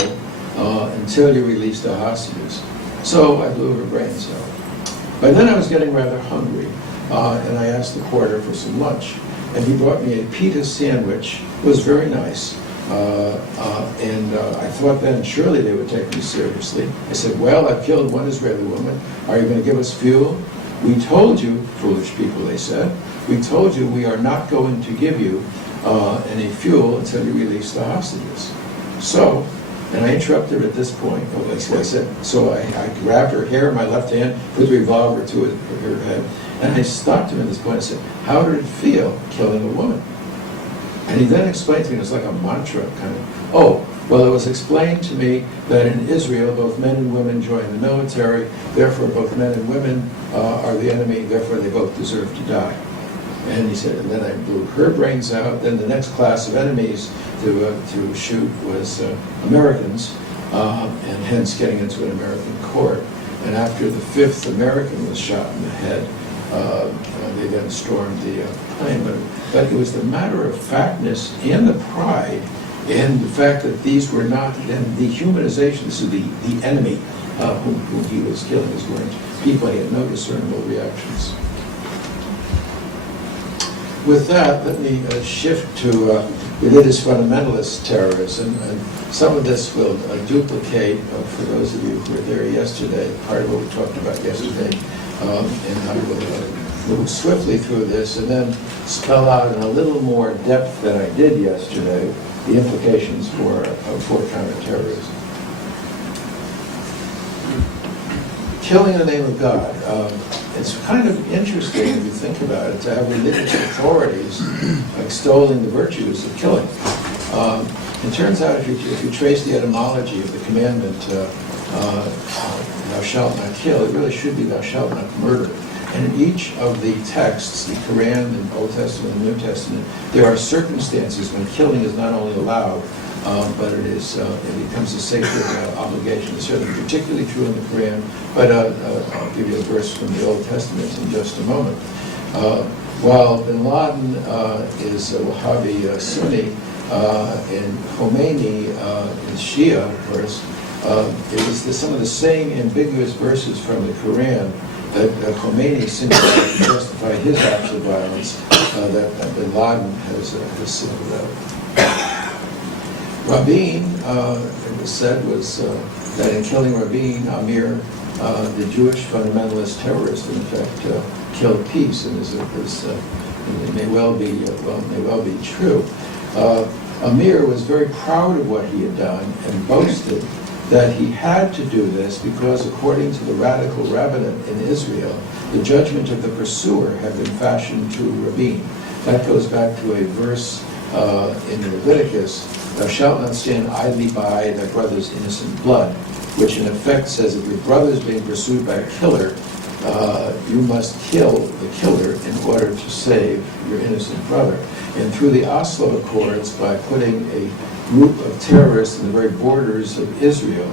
until you release the hostages. So I blew her brains out. By then I was getting rather hungry, and I asked the porter for some lunch. And he brought me a pita sandwich. It was very nice. And I thought then surely they would take me seriously. I said, well, I've killed one Israeli woman. Are you going to give us fuel? We told you, foolish people, they said, we told you we are not going to give you any fuel until you release the hostages. So, and I interrupted at this point. I said, so I grabbed her hair in my left hand, put the revolver to her head, and I stopped him at this point and said, how did it feel killing a woman? And he then explained to me, it was like a mantra kind of, oh, well, it was explained to me that in Israel, both men and women join the military, therefore both men and women are the enemy, therefore they both deserve to die. And he said, and then I blew her brains out. Then the next class of enemies to shoot was Americans, and hence getting into an American court. And after the 5th American was shot in the head, they then stormed the plane. But it was the matter of factness and the pride and the fact that these were not, and the humanization, this is the enemy whom he was killing, as weren't people. He had no discernible reactions. With that, let me shift to religious fundamentalist terrorism, and some of this will duplicate, for those of you who were there yesterday, part of what we talked about yesterday, and I will move swiftly through this and then spell out in a little more depth than I did yesterday the implications for counterterrorism. Killing in the name of God. It's kind of interesting, if you think about it, to have religious authorities extolling the virtues of killing. It turns out, if you trace the etymology of the commandment, thou shalt not kill, it really should be thou shalt not murder. And in each of the texts, the Quran, the Old Testament, and the New Testament, there are circumstances when killing is not only allowed, but it becomes a sacred obligation. It's certainly particularly true in the Quran, but I'll give you a verse from the Old Testament in just a moment. While bin Laden is a Wahhabi Sunni, and Khomeini is Shia, of course, it was some of the same ambiguous verses from the Quran that Khomeini simply to justify his acts of violence that bin Laden has singled out. Rabin, it was said, was that in killing Rabin, Amir, the Jewish fundamentalist terrorist, in effect, killed peace, and it may well be true. Amir was very proud of what he had done and boasted that he had to do this because, according to the radical rabbinate in Israel, the judgment of the pursuer had been fashioned to Rabin. That goes back to a verse in Leviticus, thou shalt not stand idly by thy brother's innocent blood, which in effect says if your brother is being pursued by a killer, you must kill the killer in order to save your innocent brother. And through the Oslo Accords, by putting a group of terrorists in the very borders of Israel,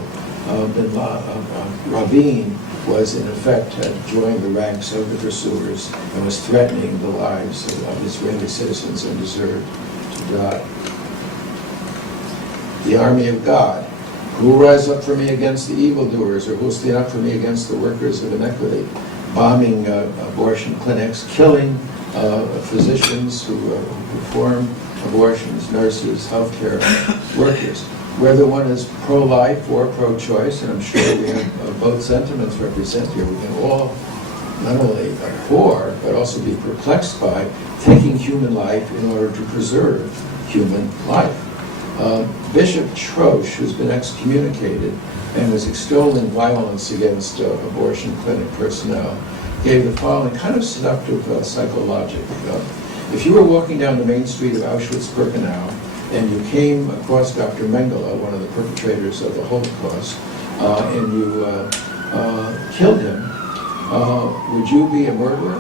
Rabin was in effect joined the ranks of the pursuers and was threatening the lives of Israeli citizens and deserved to die. The army of God. Who will rise up for me against the evildoers, or who will stand up for me against the workers of iniquity? Bombing abortion clinics, killing physicians who perform abortions, nurses, healthcare workers. Whether one is pro-life or pro-choice, and I'm sure we have both sentiments represented here, we can all not only abhor, but also be perplexed by taking human life in order to preserve human life. Bishop Troche, who's been excommunicated and was extolling violence against abortion clinic personnel, gave the following kind of seductive psychologic. If you were walking down the main street of Auschwitz-Birkenau and you came across Dr. Mengele, one of the perpetrators of the Holocaust, and you killed him, would you be a murderer?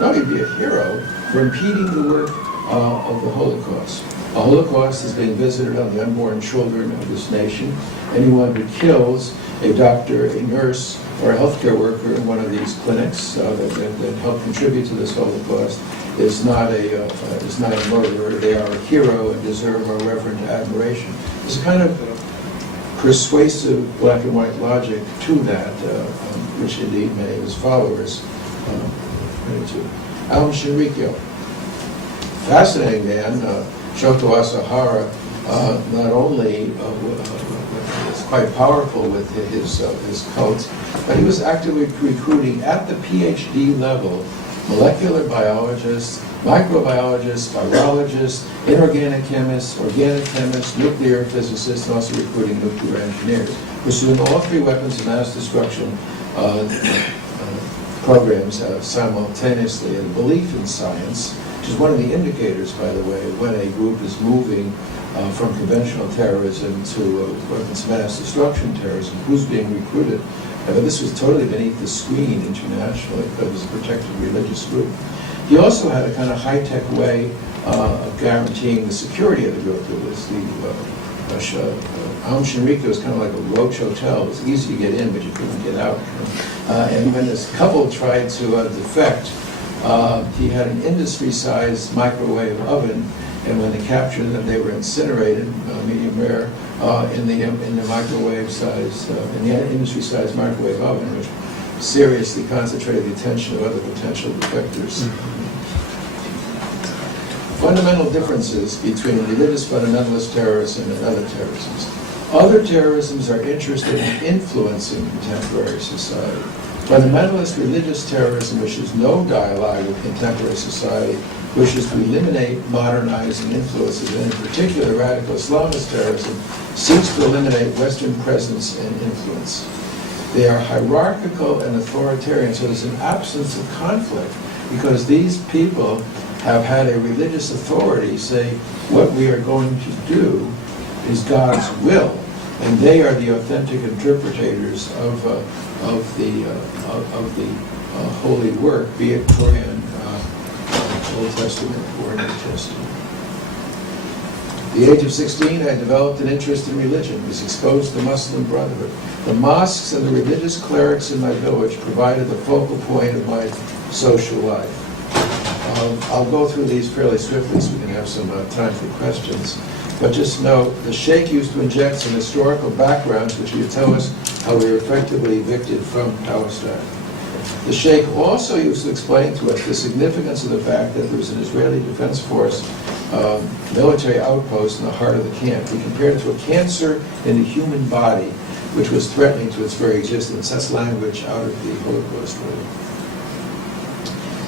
No, you'd be a hero for impeding the work of the Holocaust. The Holocaust is being visited on the unborn children of this nation. Anyone who kills a doctor, a nurse, or a healthcare worker in one of these clinics that help contribute to this Holocaust is not a murderer. They are a hero and deserve our reverent admiration. There's a kind of persuasive black and white logic to that, which indeed many of his followers pointed to. Alan Shinrikyo, fascinating man. Shoto Asahara not only was quite powerful with his cult, but he was actively recruiting at the PhD level molecular biologists, microbiologists, virologists, inorganic chemists, organic chemists, nuclear physicists, and also recruiting nuclear engineers, pursuing all three weapons of mass destruction programs simultaneously. And belief in science, which is one of the indicators, by the way, when a group is moving from conventional terrorism to weapons of mass destruction terrorism, who's being recruited. But this was totally beneath the screen internationally, but it was a protected religious group. He also had a kind of high-tech way of guaranteeing the security of the group. It was the Aum Shinrikyo was kind of like a roach hotel. It was easy to get in, but you couldn't get out. And when this couple tried to defect, he had an industry-sized microwave oven, and when they captured them, they were incinerated, medium rare, in the microwave-sized, in the industry-sized microwave oven, which seriously concentrated the attention of other potential defectors. Fundamental differences between religious fundamentalist terrorism and other terrorisms. Other terrorisms are interested in influencing contemporary society. Fundamentalist religious terrorism wishes no dialogue with contemporary society, wishes to eliminate modernizing influences, and in particular radical Islamist terrorism seeks to eliminate Western presence and influence. They are hierarchical and authoritarian, so there's an absence of conflict because these people have had a religious authority say what we are going to do is God's will, and they are the authentic interpreters of the holy work, be it Korean, Old Testament, or New Testament. At the age of 16, I developed an interest in religion, was exposed to Muslim Brotherhood. The mosques and the religious clerics in my village provided the focal point of my social life. I'll go through these fairly swiftly so we can have some time for questions. But just note, the Sheikh used to inject some historical backgrounds which would tell us how we were effectively evicted from Palestine. The Sheikh also used to explain to us the significance of the fact that there was an Israeli Defense Force military outpost in the heart of the camp. He compared it to a cancer in the human body, which was threatening to its very existence. That's language out of the Holocaust movie.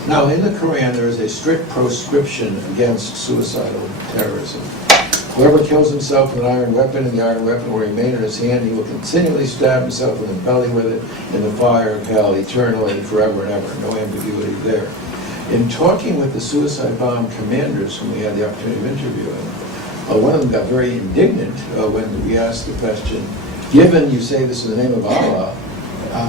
Now, in the Quran, there is a strict proscription against suicidal terrorism. Whoever kills himself with an iron weapon, and the iron weapon will remain in his hand, he will continually stab himself in the belly with it in the fire of hell, eternally, forever and ever. No ambiguity there. In talking with the suicide bomb commanders whom we had the opportunity of interviewing, one of them got very indignant when we asked the question, given you say this in the name of Allah,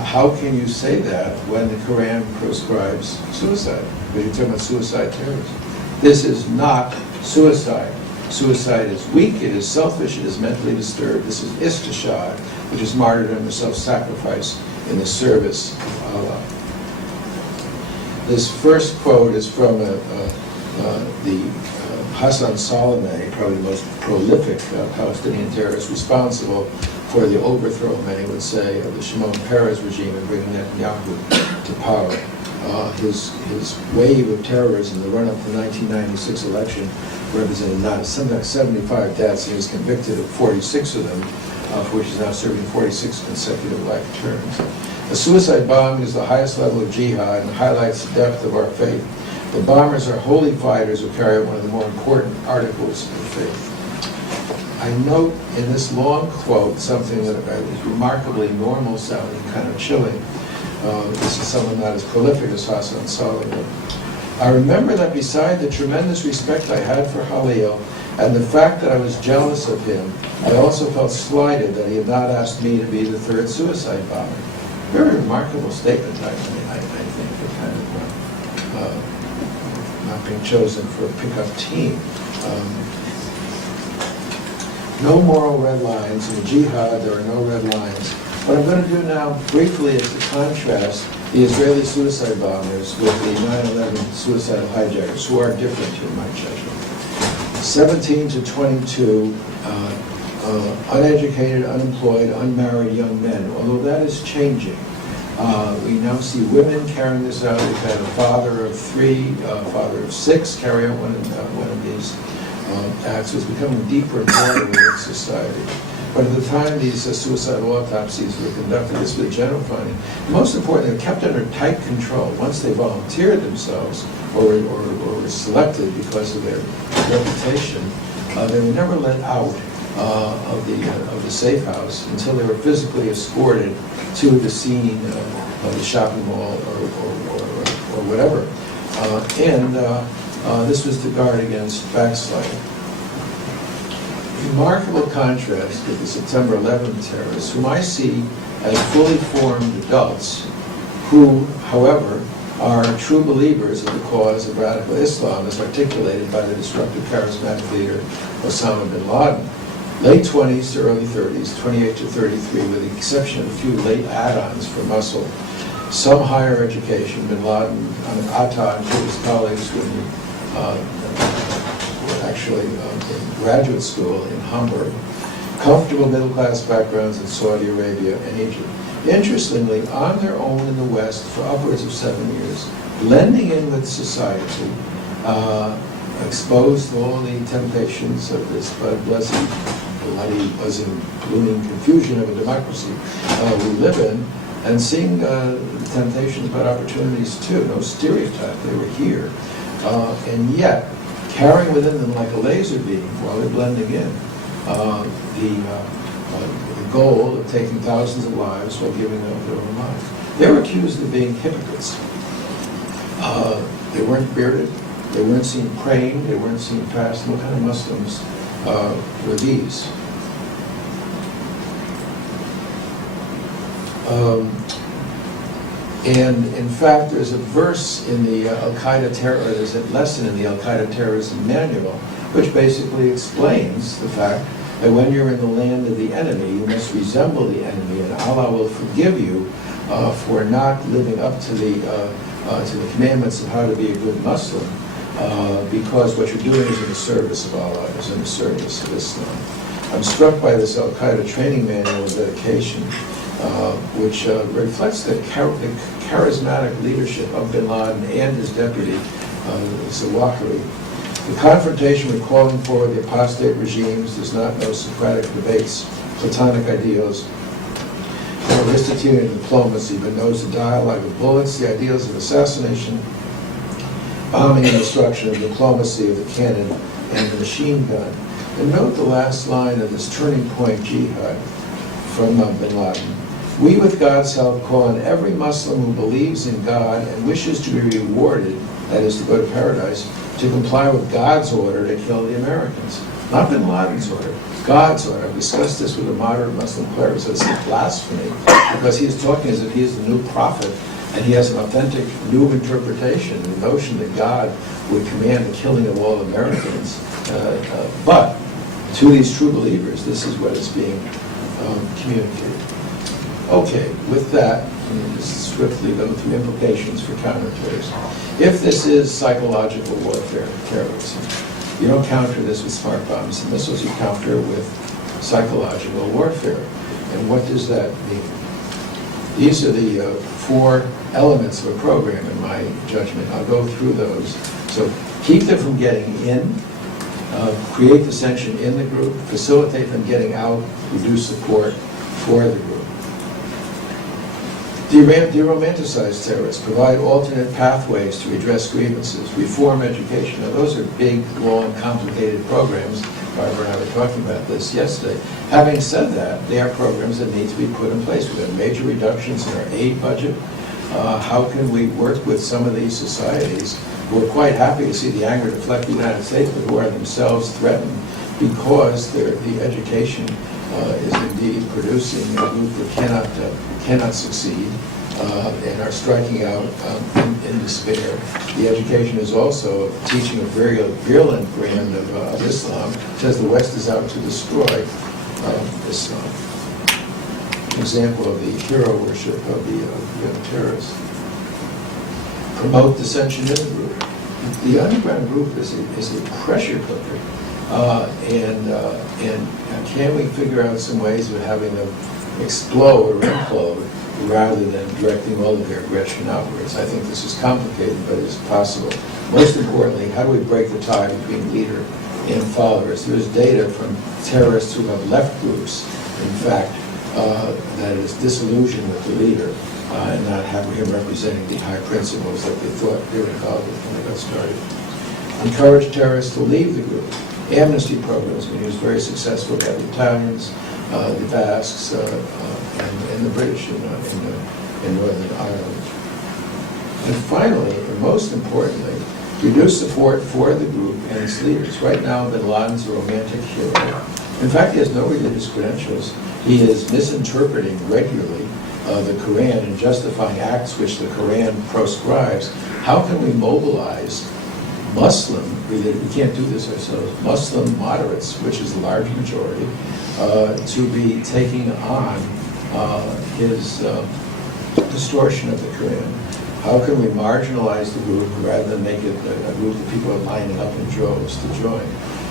how can you say that when the Quran proscribes suicide? Because you're talking about suicide terrorism. This is not suicide. Suicide is weak, it is selfish, it is mentally disturbed. This is istishhad, which is martyrdom or self-sacrifice in the service of Allah. This first quote is from the Hassan Salameh, probably the most prolific Palestinian terrorist responsible for the overthrow, many would say, of the Shimon Peres regime and bringing Netanyahu to power. His wave of terrorism, the run-up to the 1996 election, represented something like 75 deaths. He was convicted of 46 of them, for which he's now serving 46 consecutive life terms. The suicide bomb is the highest level of jihad and highlights the depth of our faith. The bombers are holy fighters who carry out one of the more important articles of the faith. I note in this long quote something that is remarkably normal sounding, kind of chilling. This is someone not as prolific as Hassan Salameh. I remember that beside the tremendous respect I had for Halil and the fact that I was jealous of him, I also felt slighted that he had not asked me to be the third suicide bomber. Very remarkable statement, actually, I think, for kind of not being chosen for a pickup team. No moral red lines. In jihad, there are no red lines. What I'm going to do now, briefly, is to contrast the Israeli suicide bombers with the 9/11 suicidal hijackers, who are different in my judgment. 17 to 22, uneducated, unemployed, unmarried young men, although that is changing. We now see women carrying this out. We've had a father of 3, father of 6 carry out one of these acts. It's becoming deeper and broader within society. But at the time these suicidal autopsies were conducted, this was a general finding. Most importantly, they're kept under tight control. Once they volunteered themselves or were selected because of their reputation, they were never let out of the safe house until they were physically escorted to the scene of the shopping mall or whatever. This was to guard against backsliding. Remarkable contrast with the September 11th terrorists, whom I see as fully formed adults who, however, are true believers of the cause of radical Islam as articulated by the disruptive charismatic leader Osama bin Laden. Late 20s to early 30s, 28 to 33, with the exception of a few late add-ons for muscle. Some higher education, bin Laden, Atta, and his colleagues were actually in graduate school in Hamburg. Comfortable middle-class backgrounds in Saudi Arabia and Egypt. Interestingly, on their own in the West for upwards of 7 years, blending in with society, exposed to all the temptations of this bloody, buzzing, blooming confusion of a democracy we live in, and seeing the temptations but opportunities too. No stereotype, they were here. And yet, carrying within them like a laser beam while they're blending in, the goal of taking thousands of lives while giving up their own lives. They were accused of being hypocrites. They weren't bearded, they weren't seen praying, they weren't seen fasting. What kind of Muslims were these? And in fact, there's a verse in the Al-Qaeda there's a lesson in the Al-Qaeda terrorism manual, which basically explains the fact that when you're in the land of the enemy, you must resemble the enemy, and Allah will forgive you for not living up to the commandments of how to be a good Muslim, because what you're doing is in the service of Allah, is in the service of Islam. I'm struck by this Al-Qaeda training manual of dedication, which reflects the charismatic leadership of bin Laden and his deputy, Zawahiri. The confrontation with calling forward the apostate regimes does not know Socratic debates, Platonic ideals, or Aristotelian diplomacy, but knows the dialogue of bullets, the ideals of assassination, bombing and destruction, of diplomacy, of the cannon and the machine gun. And note the last line of this turning point jihad from bin Laden. We, with God's help, call on every Muslim who believes in God and wishes to be rewarded, that is, to go to paradise, to comply with God's order to kill the Americans. Not bin Laden's order, God's order. I've discussed this with a moderate Muslim cleric, so it's blasphemy, because he is talking as if he is the new prophet, and he has an authentic new interpretation, the notion that God would command the killing of all Americans. But to these true believers, this is what is being communicated. Okay, with that, just swiftly go through implications for counterterrorism. If this is psychological warfare, terrorism, you don't counter this with smart bombs and missiles, you counter with psychological warfare. And what does that mean? These are the 4 elements of a program, in my judgment. I'll go through those. So keep them from getting in, create dissension in the group, facilitate them getting out, reduce support for the group. De-romanticize terrorists, provide alternate pathways to redress grievances, reform education. Now those are big, long, complicated programs. Barbara and I were talking about this yesterday. Having said that, they are programs that need to be put in place. We've had major reductions in our aid budget. How can we work with some of these societies who are quite happy to see the anger deflect the United States, but who are themselves threatened because the education is indeed producing a group that cannot succeed and are striking out in despair. The education is also teaching a very virulent brand of Islam, says the West is out to destroy Islam. An example of the hero worship of the terrorists. Promote dissension in the group. The underground group is a pressure cooker, and can we figure out some ways of having them explode or implode rather than directing all of their aggression outwards? I think this is complicated, but it's possible. Most importantly, how do we break the tie between leader and followers? There's data from terrorists who have left groups, in fact, that is disillusioned with the leader and not having him representing the high principles that they thought they were involved with when they got started. Encourage terrorists to leave the group. Amnesty programs have been used very successfully by the Italians, the Basques, and the British in Northern Ireland. And finally, and most importantly, reduce support for the group and its leaders. Right now, bin Laden's a romantic hero. In fact, he has no religious credentials. He is misinterpreting regularly the Quran and justifying acts which the Quran proscribes. How can we mobilize Muslim, we can't do this ourselves, Muslim moderates, which is the large majority, to be taking on his distortion of the Quran? How can we marginalize the group rather than make it a group that people are lining up in droves to join?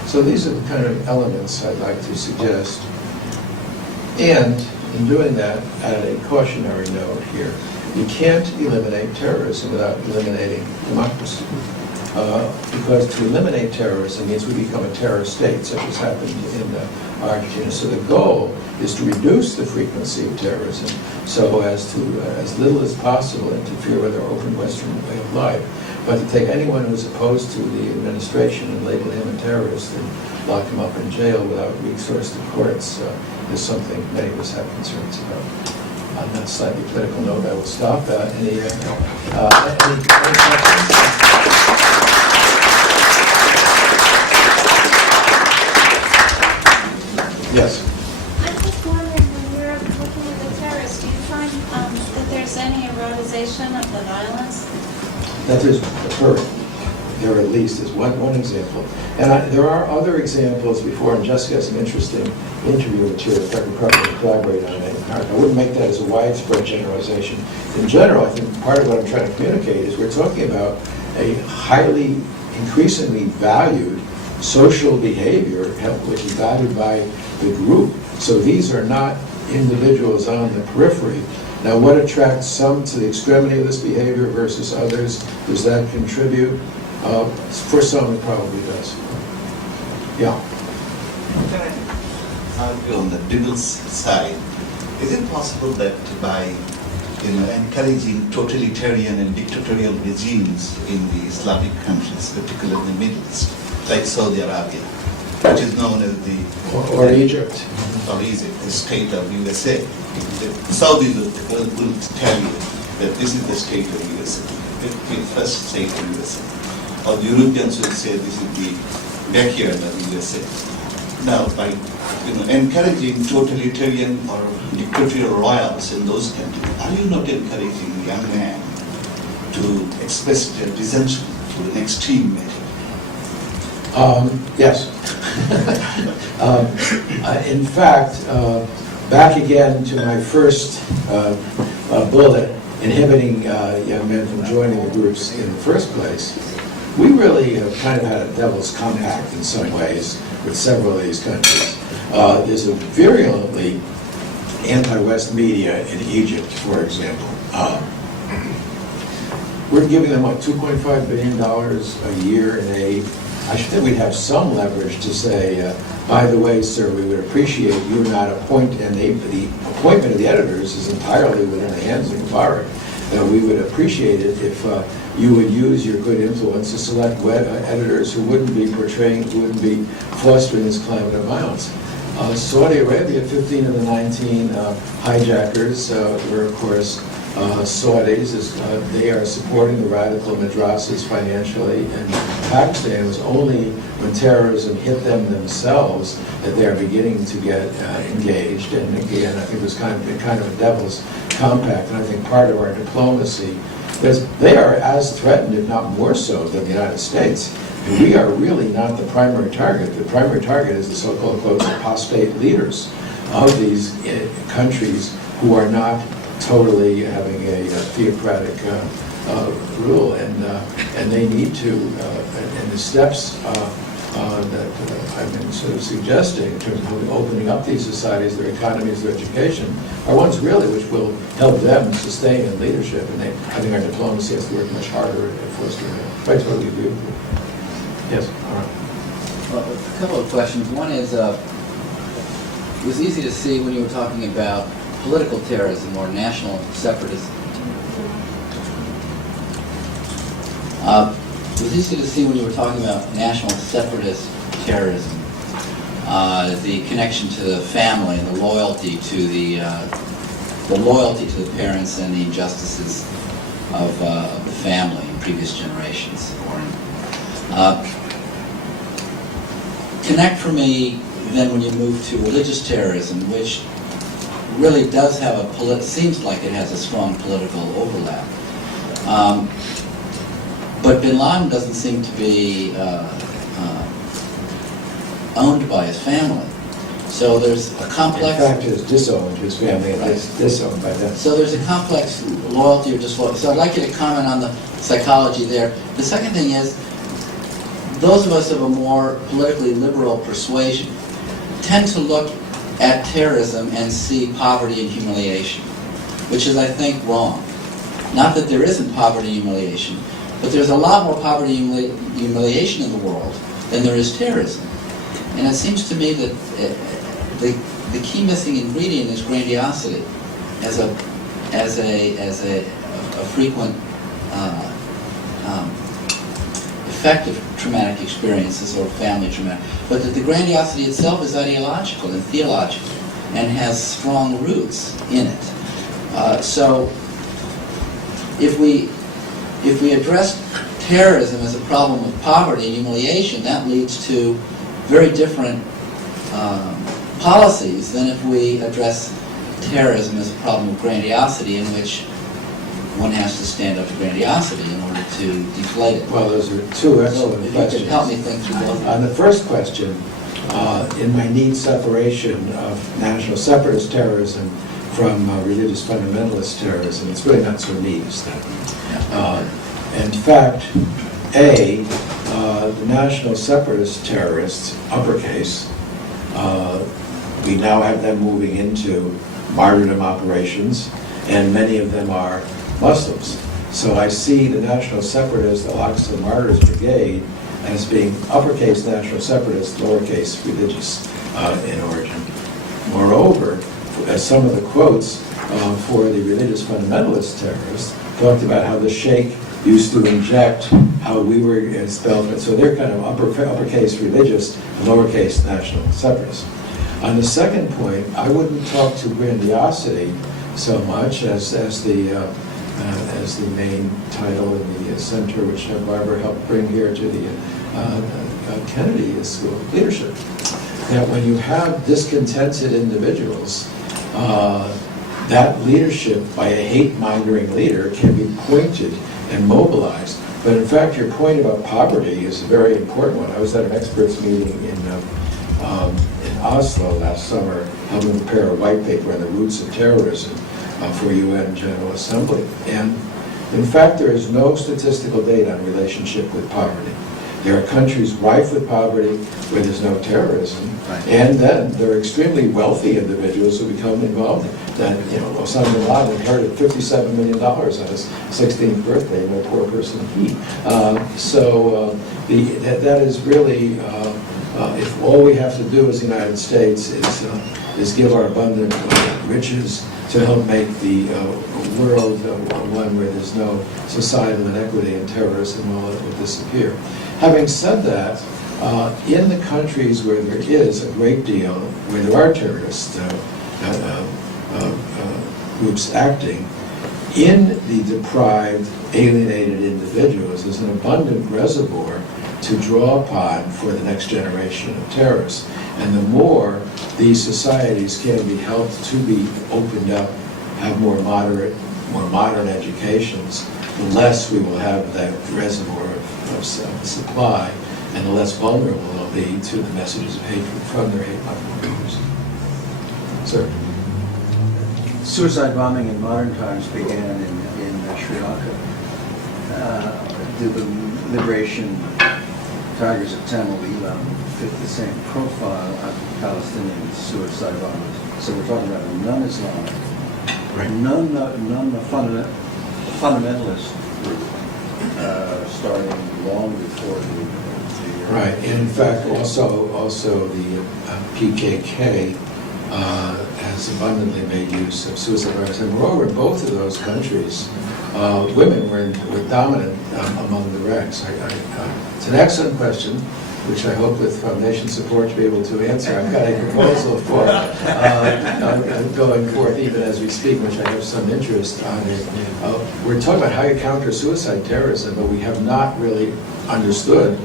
So these are the kind of elements I'd like to suggest. And in doing that, add a cautionary note here. You can't eliminate terrorism without eliminating democracy. Because to eliminate terrorism means we become a terrorist state, such as happened in Argentina. So the goal is to reduce the frequency of terrorism so as to, as little as possible, interfere with our open Western way of life. But to take anyone who's opposed to the administration and label him a terrorist and lock him up in jail without recourse to courts is something many of us have concerns about. On that slightly political note, I will stop. Any questions? Yes. I'm just wondering, when you're working with the terrorists, do you find that there's any eroticization of the violence? That is occurring. There at least is one example. And there are other examples before, and Jessica has some interesting interview material that we probably collaborate on it. I wouldn't make that as a widespread generalization. In general, I think part of what I'm trying to communicate is we're talking about a highly, increasingly valued social behavior, which is valued by the group. So these are not individuals on the periphery. Now, what attracts some to the extremity of this behavior versus others? Does that contribute? For some, it probably does. Yeah. Can I argue on the devil's side? Is it possible that by encouraging totalitarian and dictatorial regimes in the Islamic countries, particularly in the Middle East, like Saudi Arabia, which is known as the Or Egypt. Or Egypt, the state of USA. The Saudis will tell you that this is the state of USA, the first state of USA. Or the Europeans will say this is the backyard of USA. Now, by encouraging totalitarian or dictatorial royals in those countries, are you not encouraging young men to express their resentment to an extreme measure? Yes. In fact, back again to my first bullet, inhibiting young men from joining the groups in the first place, we really have kind of had a devil's compact in some ways with several of these countries. There's a virulently anti-West media in Egypt, for example. We're giving them, what, $2.5 billion a year in aid. I should think we'd have some leverage to say, by the way, sir, we would appreciate you not appoint, and the appointment of the editors is entirely within the hands of Mubarak. We would appreciate it if you would use your good influence to select editors who wouldn't be portraying, who wouldn't be fostering this climate of violence. Saudi Arabia, 15 of the 19 hijackers were, of course, Saudis, they are supporting the radical madrasas financially, and Pakistan was only when terrorism hit them themselves that they are beginning to get engaged. And again, I think it was kind of a devil's compact, and I think part of our diplomacy, because they are as threatened, if not more so, than the United States. And we are really not the primary target. The primary target is the so-called, quote, apostate leaders of these countries who are not totally having a theocratic rule, and they need to, and the steps that I've been sort of suggesting in terms of opening up these societies, their economies, their education, are ones really which will help them sustain in leadership. And I think our diplomacy has to work much harder at fostering that. I totally agree with you. Yes, all right. Well, a couple of questions. One is, it was easy to see when you were talking about political terrorism or national separatism. It was easy to see when you were talking about national separatist terrorism, the connection to the family and the loyalty to the parents and the injustices of the family in previous generations. Connect for me then when you move to religious terrorism, which really does have seems like it has a strong political overlap. But bin Laden doesn't seem to be owned by his family. So there's a complex... In fact, it's disowned his family, and it's disowned by them. So there's a complex loyalty or disloyalty. So I'd like you to comment on the psychology there. The second thing is, those of us of a more politically liberal persuasion tend to look at terrorism and see poverty and humiliation, which is, I think, wrong. Not that there isn't poverty and humiliation, but there's a lot more poverty and humiliation in the world than there is terrorism. And it seems to me that the key missing ingredient is grandiosity as a frequent effect of traumatic experiences or family traumatic, but that the grandiosity itself is ideological and theological and has strong roots in it. So if we address terrorism as a problem of poverty and humiliation, that leads to very different policies than if we address terrorism as a problem of grandiosity, in which one has to stand up to grandiosity in order to deflate it. Well, those are two excellent If questions. you could help me think through both. On the first question, in my neat separation of national separatist terrorism from religious fundamentalist terrorism, it's really not so neat as that. In fact, the national separatist terrorists, uppercase, we now have them moving into martyrdom operations, and many of them are Muslims. So I see the National Separatist Al-Aqsa Martyrs Brigade as being uppercase national separatist, lowercase religious in origin. Moreover, as some of the quotes for the religious fundamentalist terrorists talked about how the Sheikh used to inject how we were expelled. So they're kind of uppercase religious and lowercase national separatists. On the second point, I wouldn't talk to grandiosity so much as the main title in the center, which Barbara helped bring here to the Kennedy School of Leadership. That when you have discontented individuals, that leadership by a hate-mongering leader can be pointed and mobilized. But in fact, your point about poverty is a very important one. I was at an experts meeting in Oslo last summer, helping prepare a white paper on the roots of terrorism for UN General Assembly. And in fact, there is no statistical data on relationship with poverty. There are countries rife with poverty where there's no terrorism, right. And then there are extremely wealthy individuals who become involved. That, Osama bin Laden inherited $57 million on his 16th birthday, no poor person he. That is really, if all we have to do as the United States is give our abundant riches to help make the world one where there's no societal inequity and terrorism, all it will disappear. Having said that, in the countries where there is a great deal, where there are terrorist groups acting, in the deprived, alienated individuals is an abundant reservoir to draw upon for the next generation of terrorists. And the more these societies can be helped to be opened up, have more modern educations, the less we will have that reservoir of supply, and the less vulnerable they'll be to the messages of hatred from their hate-loving neighbors. Sir? Suicide bombing in modern times began in Sri Lanka. The liberation Tigers of Tamil Eelam fit the same profile of Palestinian suicide bombers. So we're talking about a non-Islamic, fundamentalist group starting long before the Right, and in fact, also the PKK has abundantly made use of suicide bombers. And moreover, in both of those countries, women were dominant among the wrecks. It's an excellent question, which I hope with foundation support to be able to answer. I've got a proposal for going forth even as we speak, which I have some interest on. We're talking about how you counter suicide terrorism, but we have not really understood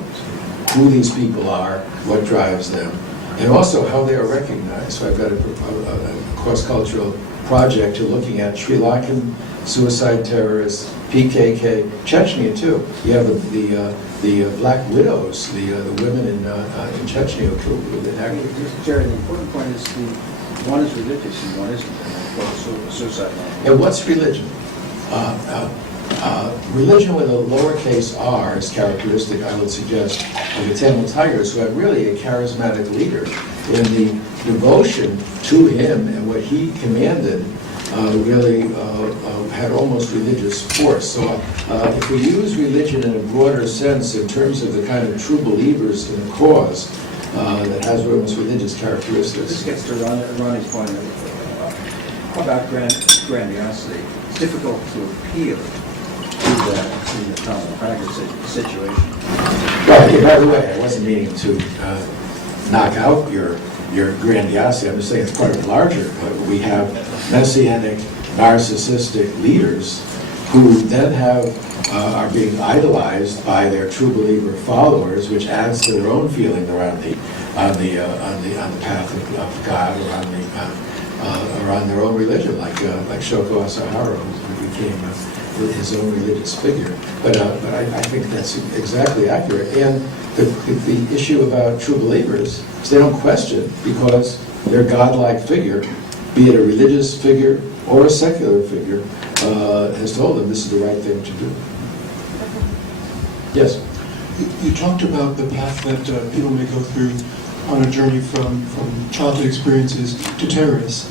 who these people are, what drives them, and also how they are recognized. So I've got a cross-cultural project to looking at Sri Lankan suicide terrorists, PKK, Chechnya too. You have the Black Widows, the women in Chechnya who killed with Jerry, the important point is one is religious and one isn't. Suicide bombing. And what's religion? Religion with a lowercase r is characteristic, I would suggest, of the Tamil Tigers, who had really a charismatic leader. In the devotion to him and what he commanded, really had almost religious force. So if we use religion in a broader sense in terms of the kind of true believers in a cause that has almost religious characteristics. This gets to Ronnie's point about grandiosity. It's difficult to appeal to that in the Tamil Tiger situation. Well, by the way, I wasn't meaning to knock out your grandiosity. I'm just saying it's part of the larger. We have messianic, narcissistic leaders who then are being idolized by their true believer followers, which adds to their own feeling around on the path of God, around their own religion, like Shoko Asahara, who became his own religious figure. But I think that's exactly accurate. And the issue about true believers is they don't question because their godlike figure, be it a religious figure or a secular figure, has told them this is the right thing to do. Yes? You talked about the path that people may go through on a journey from childhood experiences to terrorists.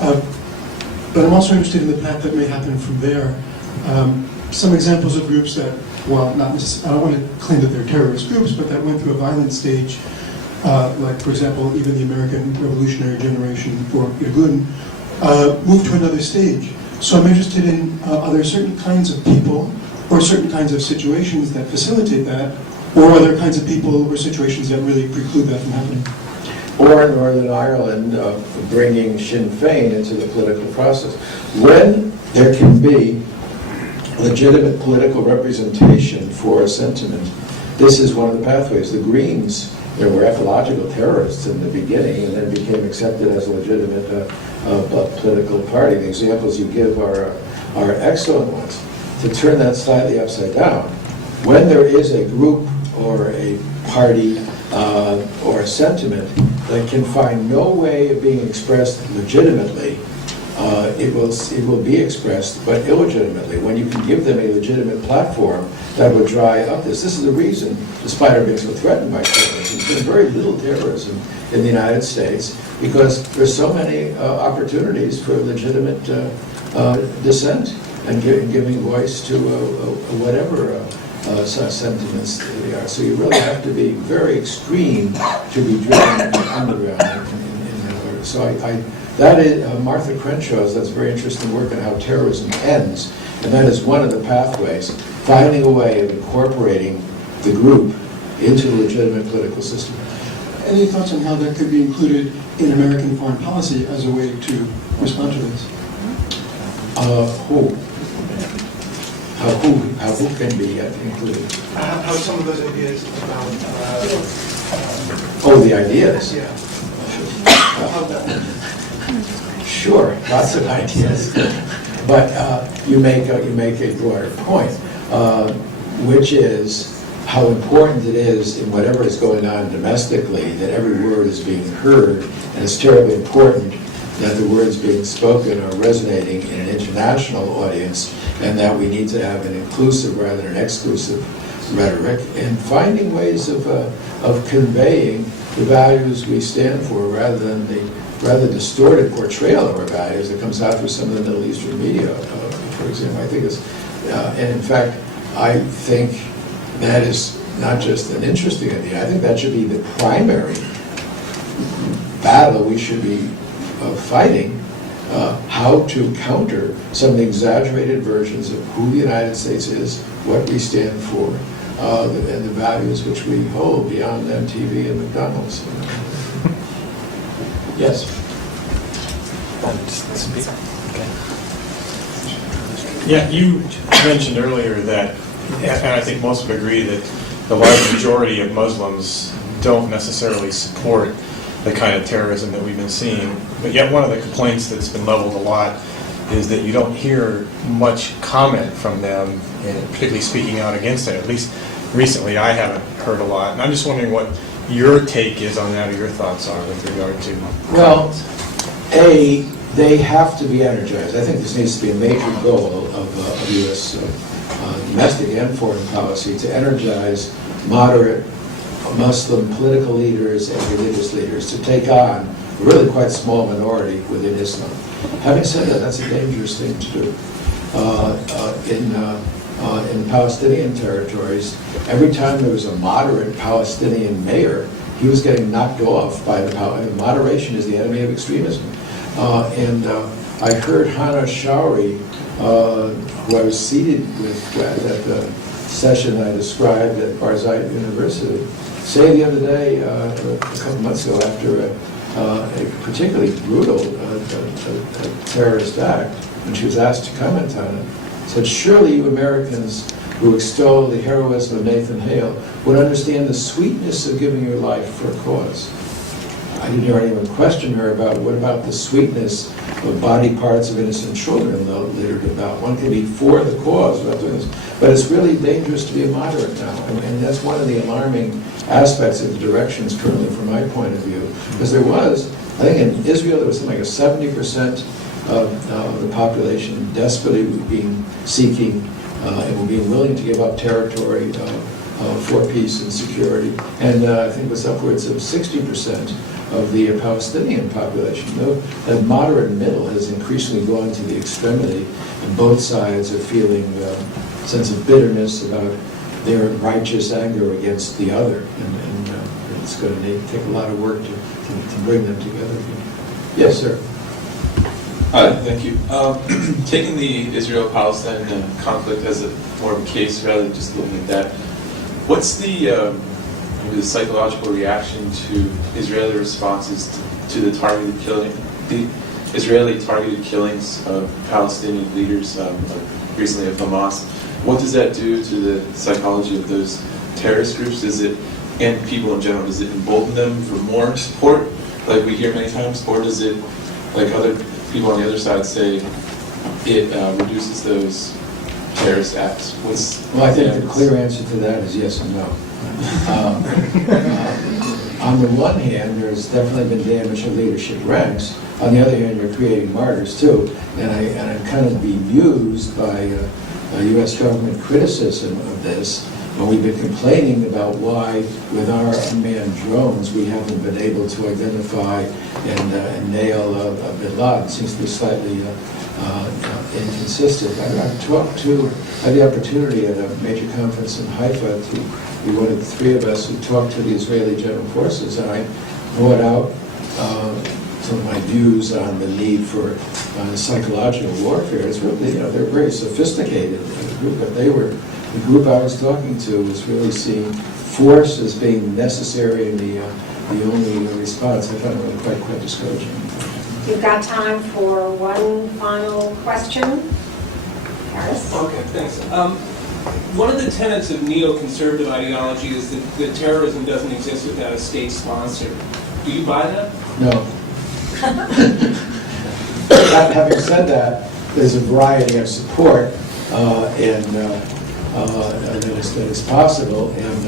But I'm also interested in the path that may happen from there. Some examples of groups that, well, not necessarily, I don't want to claim that they're terrorist groups, but that went through a violent stage, like, for example, even the American Revolutionary Generation, or Irgun, moved to another stage. So I'm interested in, are there certain kinds of people or certain kinds of situations that facilitate that, or are there kinds of people or situations that really preclude that from happening? Or in Northern Ireland, bringing Sinn Féin into the political process. When there can be legitimate political representation for a sentiment, this is one of the pathways. The Greens, they were ecological terrorists in the beginning and then became accepted as a legitimate political party. The examples you give are excellent ones. To turn that slightly upside down, when there is a group or a party or a sentiment that can find no way of being expressed legitimately, it will be expressed, but illegitimately. When you can give them a legitimate platform that would dry up this. This is the reason, despite our being so threatened by terrorism, there's been very little terrorism in the United States because there's so many opportunities for legitimate dissent and giving voice to whatever sentiments they are. So you really have to be very extreme to be driven underground in that order. So that is Martha Crenshaw's, that's very interesting work on how terrorism ends, and that is one of the pathways, finding a way of incorporating the group into the legitimate political system. Any thoughts on how that could be included in American foreign policy as a way to respond to this? who can be included. How some of those ideas about, Oh, the ideas. yeah. How that- Sure, lots of ideas. But you make a broader point, which is how important it is in whatever is going on domestically that every word is being heard, and it's terribly important that the words being spoken are resonating in an international audience, and that we need to have an inclusive rather than an exclusive rhetoric, and finding ways of conveying the values we stand for rather than the rather distorted portrayal of our values that comes out through some of the Middle Eastern media, for example. I think it's, and in fact, I think that is not just an interesting idea. I think that should be the primary battle we should be fighting, how to counter some of the exaggerated versions of who the United States is, what we stand for, and the values which we hold beyond MTV and McDonald's. Yes. Yeah, you mentioned earlier that, and I think most would agree, that the large majority of Muslims don't necessarily support the kind of terrorism that we've been seeing. But yet one of the complaints that's been leveled a lot is that you don't hear much comment from them, and particularly speaking out against it. At least recently I haven't heard a lot. And I'm just wondering what your take is on that, or your thoughts are with regard to... Well, they have to be energized. I think this needs to be a major goal of U.S. Domestic and foreign policy, to energize moderate Muslim political leaders and religious leaders to take on a really quite small minority within Islam. Having said that, that's a dangerous thing to do. In the Palestinian territories, every time there was a moderate Palestinian mayor, he was getting knocked off by moderation is the enemy of extremism. And I heard Hannah Shawry, who I was seated with at the session I described at Barzait University, say the other day, a couple months ago, after a particularly brutal terrorist act, when she was asked to comment on it, said, surely you Americans who extol the heroism of Nathan Hale would understand the sweetness of giving your life for a cause. I didn't hear anyone question her about what about the sweetness of body parts of innocent children littered about. One can be for the cause without doing this. But it's really dangerous to be a moderate now. And that's one of the alarming aspects of the directions currently from my point of view. Because there was, I think in Israel, there was something like a 70% of the population desperately seeking and were being willing to give up territory for peace and security. And I think it was upwards of 60% of the Palestinian population. The moderate middle has increasingly gone to the extremity, and both sides are feeling a sense of bitterness about their righteous anger against the other. And it's going to take a lot of work to bring them together again. Yes, sir. Hi, thank you. Taking the Israel-Palestine conflict as more of a case rather than just looking at that, what's the psychological reaction to Israeli responses to the Israeli targeted killings of Palestinian leaders, recently of Hamas? What does that do to the psychology of those terrorist groups? And people in general, does it embolden them for more support, like we hear many times, or does it, like other people on the other side say, it reduces those terrorist acts? Well, I think the clear answer to that is yes and no. On the one hand, there's definitely been damage to leadership ranks. On the other hand, you're creating martyrs too. And I'm kind of bemused by U.S. government criticism of this. When we've been complaining about why, with our unmanned drones, we haven't been able to identify and nail bin Laden. It seems to be slightly inconsistent. I had the opportunity at a major conference in Haifa to be one of the three of us who talked to the Israeli General Forces, and I brought out some of my views on the need for psychological warfare. It's really, they're very sophisticated group, but the group I was talking to was really seeing force as being necessary and the only response. I found it really quite discouraging. You've got time for one final question. Harris. Okay, thanks. One of the tenets of neoconservative ideology is that terrorism doesn't exist without a state sponsor. Do you buy that? No. Having said that, there's a variety of support that is possible, and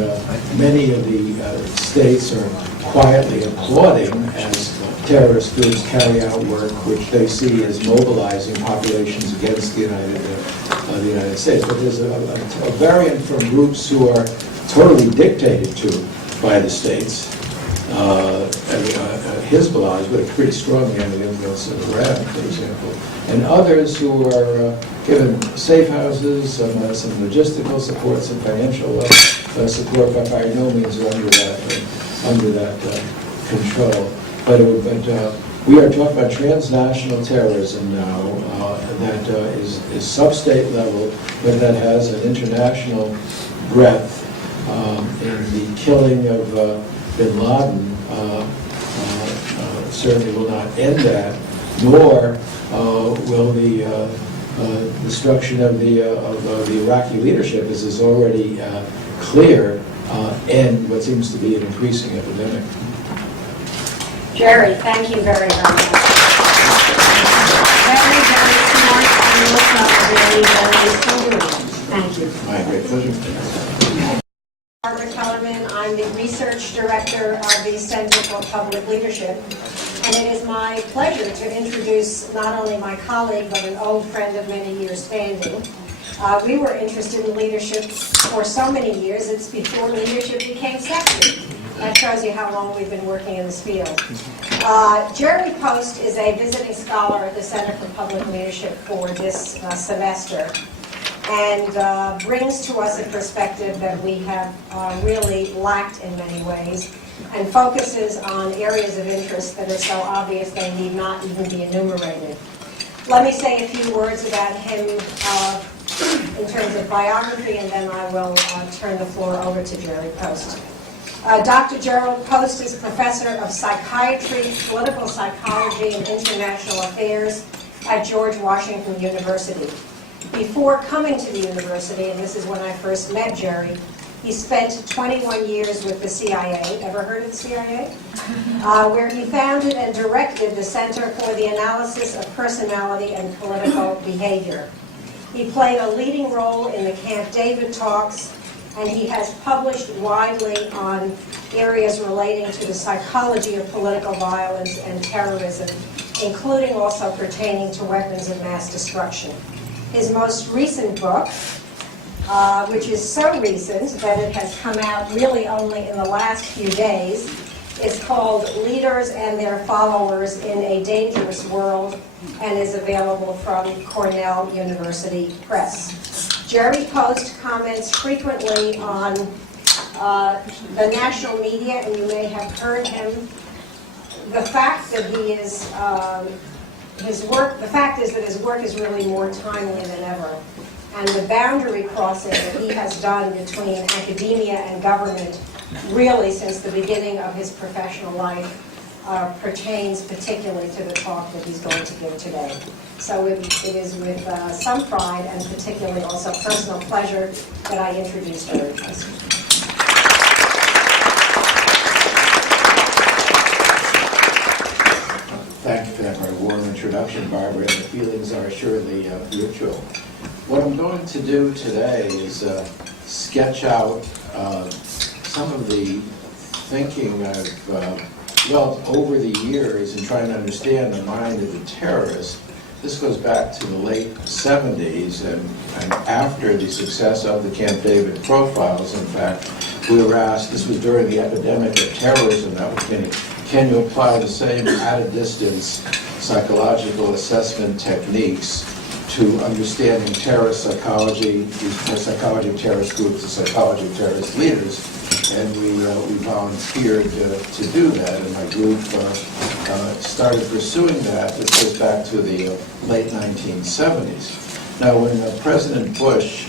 many of the states are quietly applauding as terrorist groups carry out work which they see as mobilizing populations against the United States. But there's a variant from groups who are totally dictated to by the states. Hezbollah is pretty strongly under the influence of Iran, for example, and others who are given safe houses, some logistical support, some financial support, but by no means are under that control. But we are talking about transnational terrorism now that is sub-state level, but that has an international breadth. In the killing of bin Laden certainly will not end that, nor will the destruction of the Iraqi leadership, as is already clear, end what seems to be an increasing epidemic. Jerry, thank you very, very much. Very, very smart and look up very, very serious. Thank you. My great pleasure. Barbara Kellerman, I'm the research director of the Center for Public Leadership, and it is my pleasure to introduce not only my colleague, but an old friend of many years standing. We were interested in leadership for so many years, it's before leadership became sexy. That shows you how long we've been working in this field. Jerrold Post is a visiting scholar at the Center for Public Leadership for this semester, and brings to us a perspective that we have really lacked in many ways, and focuses on areas of interest that are so obvious they need not even be enumerated. Let me say a few words about him in terms of biography, and then I will turn the floor over to Jerrold Post. Dr. Jerrold Post is professor of psychiatry, political psychology, and international affairs at George Washington University. Before coming to the university, and this is when I first met Jerry, he spent 21 years with the CIA. Ever heard of the CIA? Where he founded and directed the Center for the Analysis of Personality and Political Behavior. He played a leading role in the Camp David talks, and he has published widely on areas relating to the psychology of political violence and terrorism, including also pertaining to weapons of mass destruction. His most recent book, which is so recent that it has come out really only in the last few days, is called Leaders and Their Followers in a Dangerous World, and is available from Cornell University Press. Jerry Post comments frequently on the national media, and you may have heard him. The fact that he is the fact is that his work is really more timely than ever, and the boundary crossing that he has done between academia and government, really since the beginning of his professional life, pertains particularly to the talk that he's going to give today. So it is with some pride and particularly also personal pleasure that I introduce Jerry Post. Thank you for that very warm introduction, Barbara, and the feelings are assuredly mutual. What I'm going to do today is sketch out some of the thinking I've developed over the years in trying to understand the mind of the terrorist. This goes back to the late 70s, and after the success of the Camp David profiles. In fact, we were asked, this was during the epidemic of terrorism, that was can you apply the same at-a-distance psychological assessment techniques to understanding terrorist psychology, the psychology of terrorist groups, the psychology of terrorist leaders? And we volunteered to do that, and my group started pursuing that. This goes back to the late 1970s. Now, when President Bush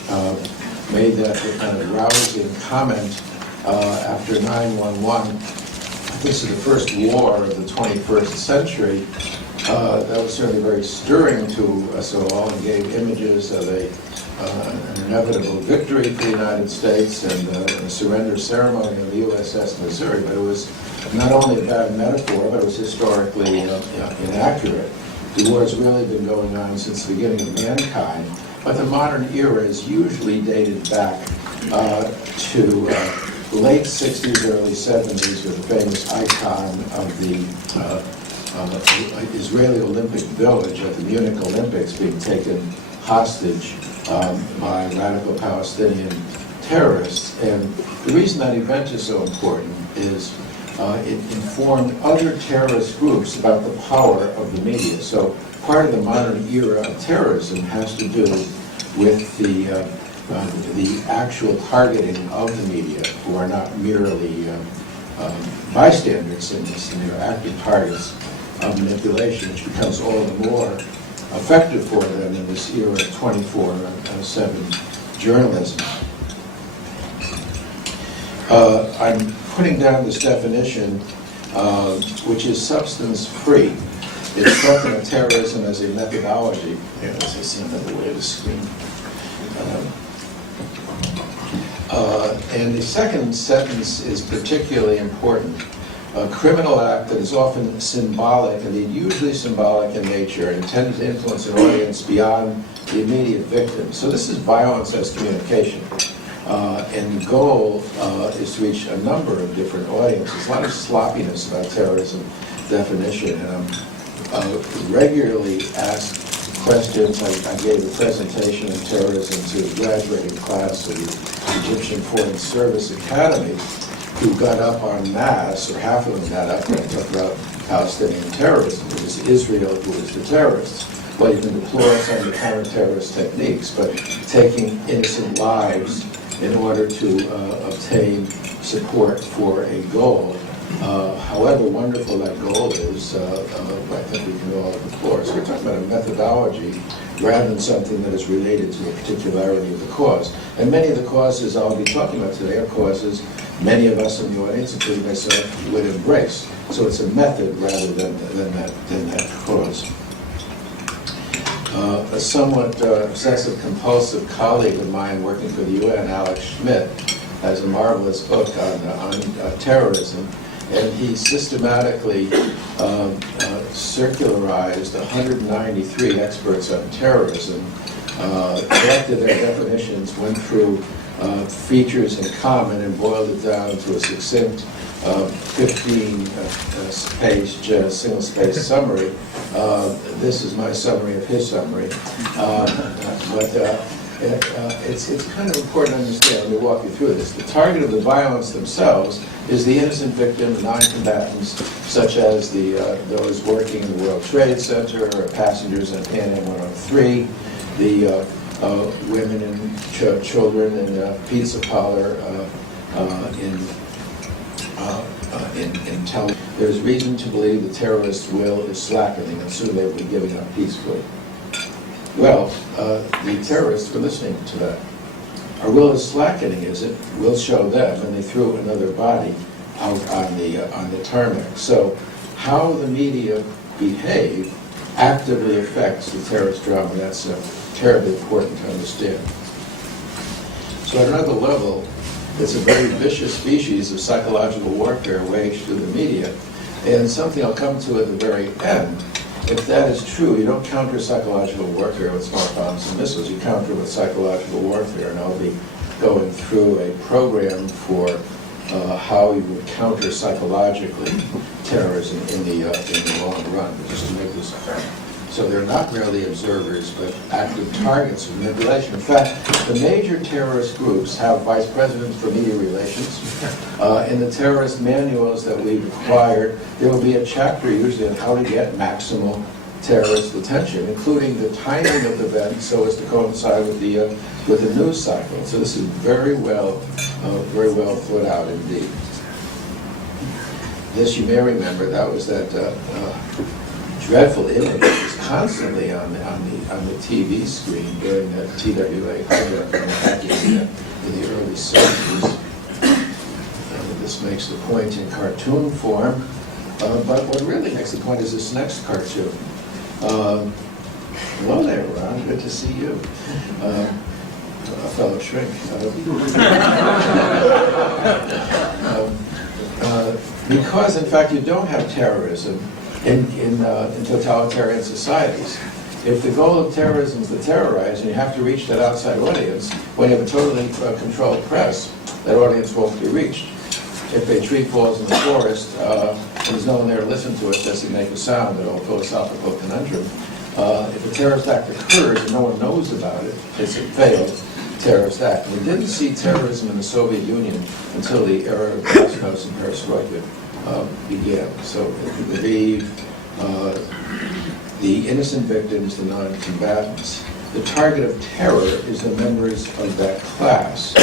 made that kind of rousing comment after 9/11, this is the first war of the 21st century, that was certainly very stirring to us all, and gave images of a an inevitable victory for the United States and a surrender ceremony on the USS Missouri, but it was not only a bad metaphor, but it was historically inaccurate. The war has really been going on since the beginning of mankind, but the modern era is usually dated back to the late 60s, early 70s, with the famous icon of the Israeli Olympic Village at the Munich Olympics being taken hostage by radical Palestinian terrorists. And the reason that event is so important is it informed other terrorist groups about the power of the media. So part of the modern era of terrorism has to do with the actual targeting of the media, who are not merely bystanders in this, and they're active targets of manipulation, which becomes all the more effective for them in this era of 24/7 journalism. I'm putting down this definition, which is substance-free. It's talking about terrorism as a methodology. Here, as I see another way of the screen. And the second sentence is particularly important. A criminal act that is often symbolic, and usually symbolic in nature, and intended to influence an audience beyond the immediate victim. So this is violence as communication. And the goal is to reach a number of different audiences. A lot of sloppiness about terrorism definition, and I'm regularly asked questions. I gave a presentation on terrorism to a graduating class of the Egyptian Foreign Service Academy, who got up en masse, or half of them got up when I talked about Palestinian terrorism. It was Israel who was the terrorists. Well, you can deploy some of the counter-terrorist techniques, but taking innocent lives in order to obtain support for a goal, however wonderful that goal is, I think we can all deplore. So we're talking about a methodology rather than something that is related to the particularity of the cause. And many of the causes I'll be talking about today are causes many of us in the audience, including myself, would embrace. So it's a method rather than that cause. A somewhat obsessive-compulsive colleague of mine working for the UN, Alex Schmidt, has a marvelous book on terrorism, and he systematically circularized 193 experts on terrorism, collected their definitions, went through features in common, and boiled it down to a succinct 15-page single-space summary. This is my summary of his summary. It's kind of important to understand. Let me walk you through this. The target of the violence themselves is the innocent victim, non-combatants, such as those working in the World Trade Center, or passengers on Pan Am 103, the women and children in a pizza parlor in Tel Aviv. There's reason to believe the terrorist's will is slackening, and soon they will be giving up peacefully. Well, the terrorists were listening to that. Our will is slackening, is it? We'll show them, and they threw another body out on the tarmac. So, how the media behave actively affects the terrorist drama. That's terribly important to understand. So, at another level, it's a very vicious species of psychological warfare waged through the media, and something I'll come to at the very end. If that is true, you don't counter psychological warfare with smart bombs and missiles, you counter with psychological warfare, and I'll be going through a program for how you would counter psychologically terrorism in the long run, just to make this clear. So they're not merely observers, but active targets of manipulation. In fact, the major terrorist groups have vice presidents for media relations. In the terrorist manuals that we've acquired, there will be a chapter usually on how to get maximal terrorist attention, including the timing of the event so as to coincide with the news cycle. So this is very well thought out indeed. This you may remember, that was that dreadful image that was constantly on the TV screen during that TWA hijack in the early 70s. This makes the point in cartoon form, but what really makes the point is this next cartoon. Hello there, Ron. Good to see you. a fellow shrink. Because, in fact, you don't have terrorism in totalitarian societies. If the goal of terrorism is to terrorize, and you have to reach that outside audience, when you have a totally controlled press, that audience won't be reached. If a tree falls in the forest, and there's no one there to listen to it, does it make a sound, an old philosophical conundrum. If a terrorist act occurs and no one knows about it, it's a failed terrorist act. We didn't see terrorism in the Soviet Union until the era of Glasnost and Perestroika began. So the innocent victims, the non-combatants. The target of terror is the members of that class.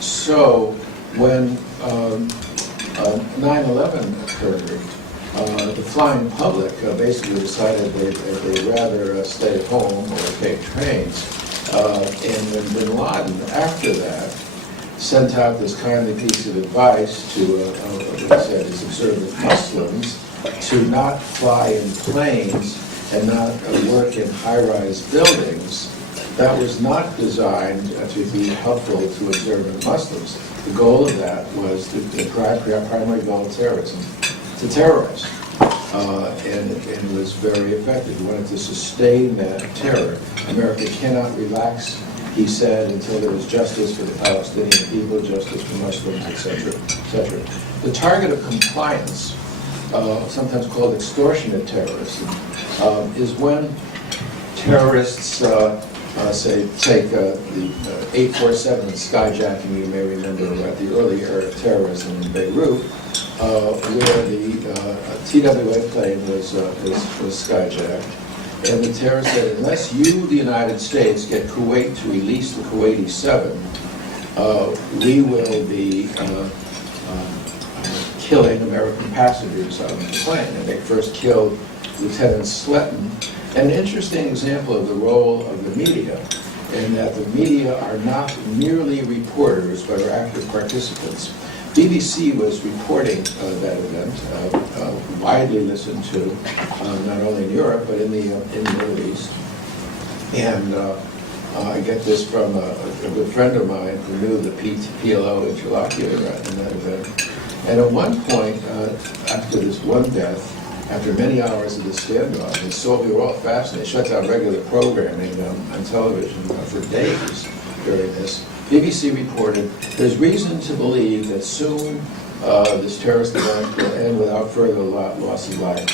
So when 9/11 occurred, the flying public basically decided they'd rather stay at home or take trains. And then bin Laden, after that, sent out this kindly piece of advice to, what he said, his observant Muslims to not fly in planes and not work in high-rise buildings. That was not designed to be helpful to observant Muslims. The goal of that was the primary goal of terrorism, to terrorize. And it was very effective. He wanted to sustain that terror. America cannot relax, he said, until there is justice for the Palestinian people, justice for Muslims, etc., etc. The target of compliance, sometimes called extortionate terrorism, is when terrorists, say, take the 847 skyjacking, you may remember about the early era of terrorism in Beirut, where the TWA plane was skyjacked. And the terrorists said, unless you, the United States, get Kuwait to release the Kuwaiti 7, we will be killing American passengers on the plane. And they first killed Lieutenant Sletton. And an interesting example of the role of the media, in that the media are not merely reporters, but are active participants. BBC was reporting that event, widely listened to, not only in Europe, but in the Middle East. And I get this from a good friend of mine who knew the PLO interlocutor in that event. And at one point, after this one death, after many hours of the standoff, we were all fascinated. They shut down regular programming on television for days during this. BBC reported, there's reason to believe that soon this terrorist event will end without further loss of life.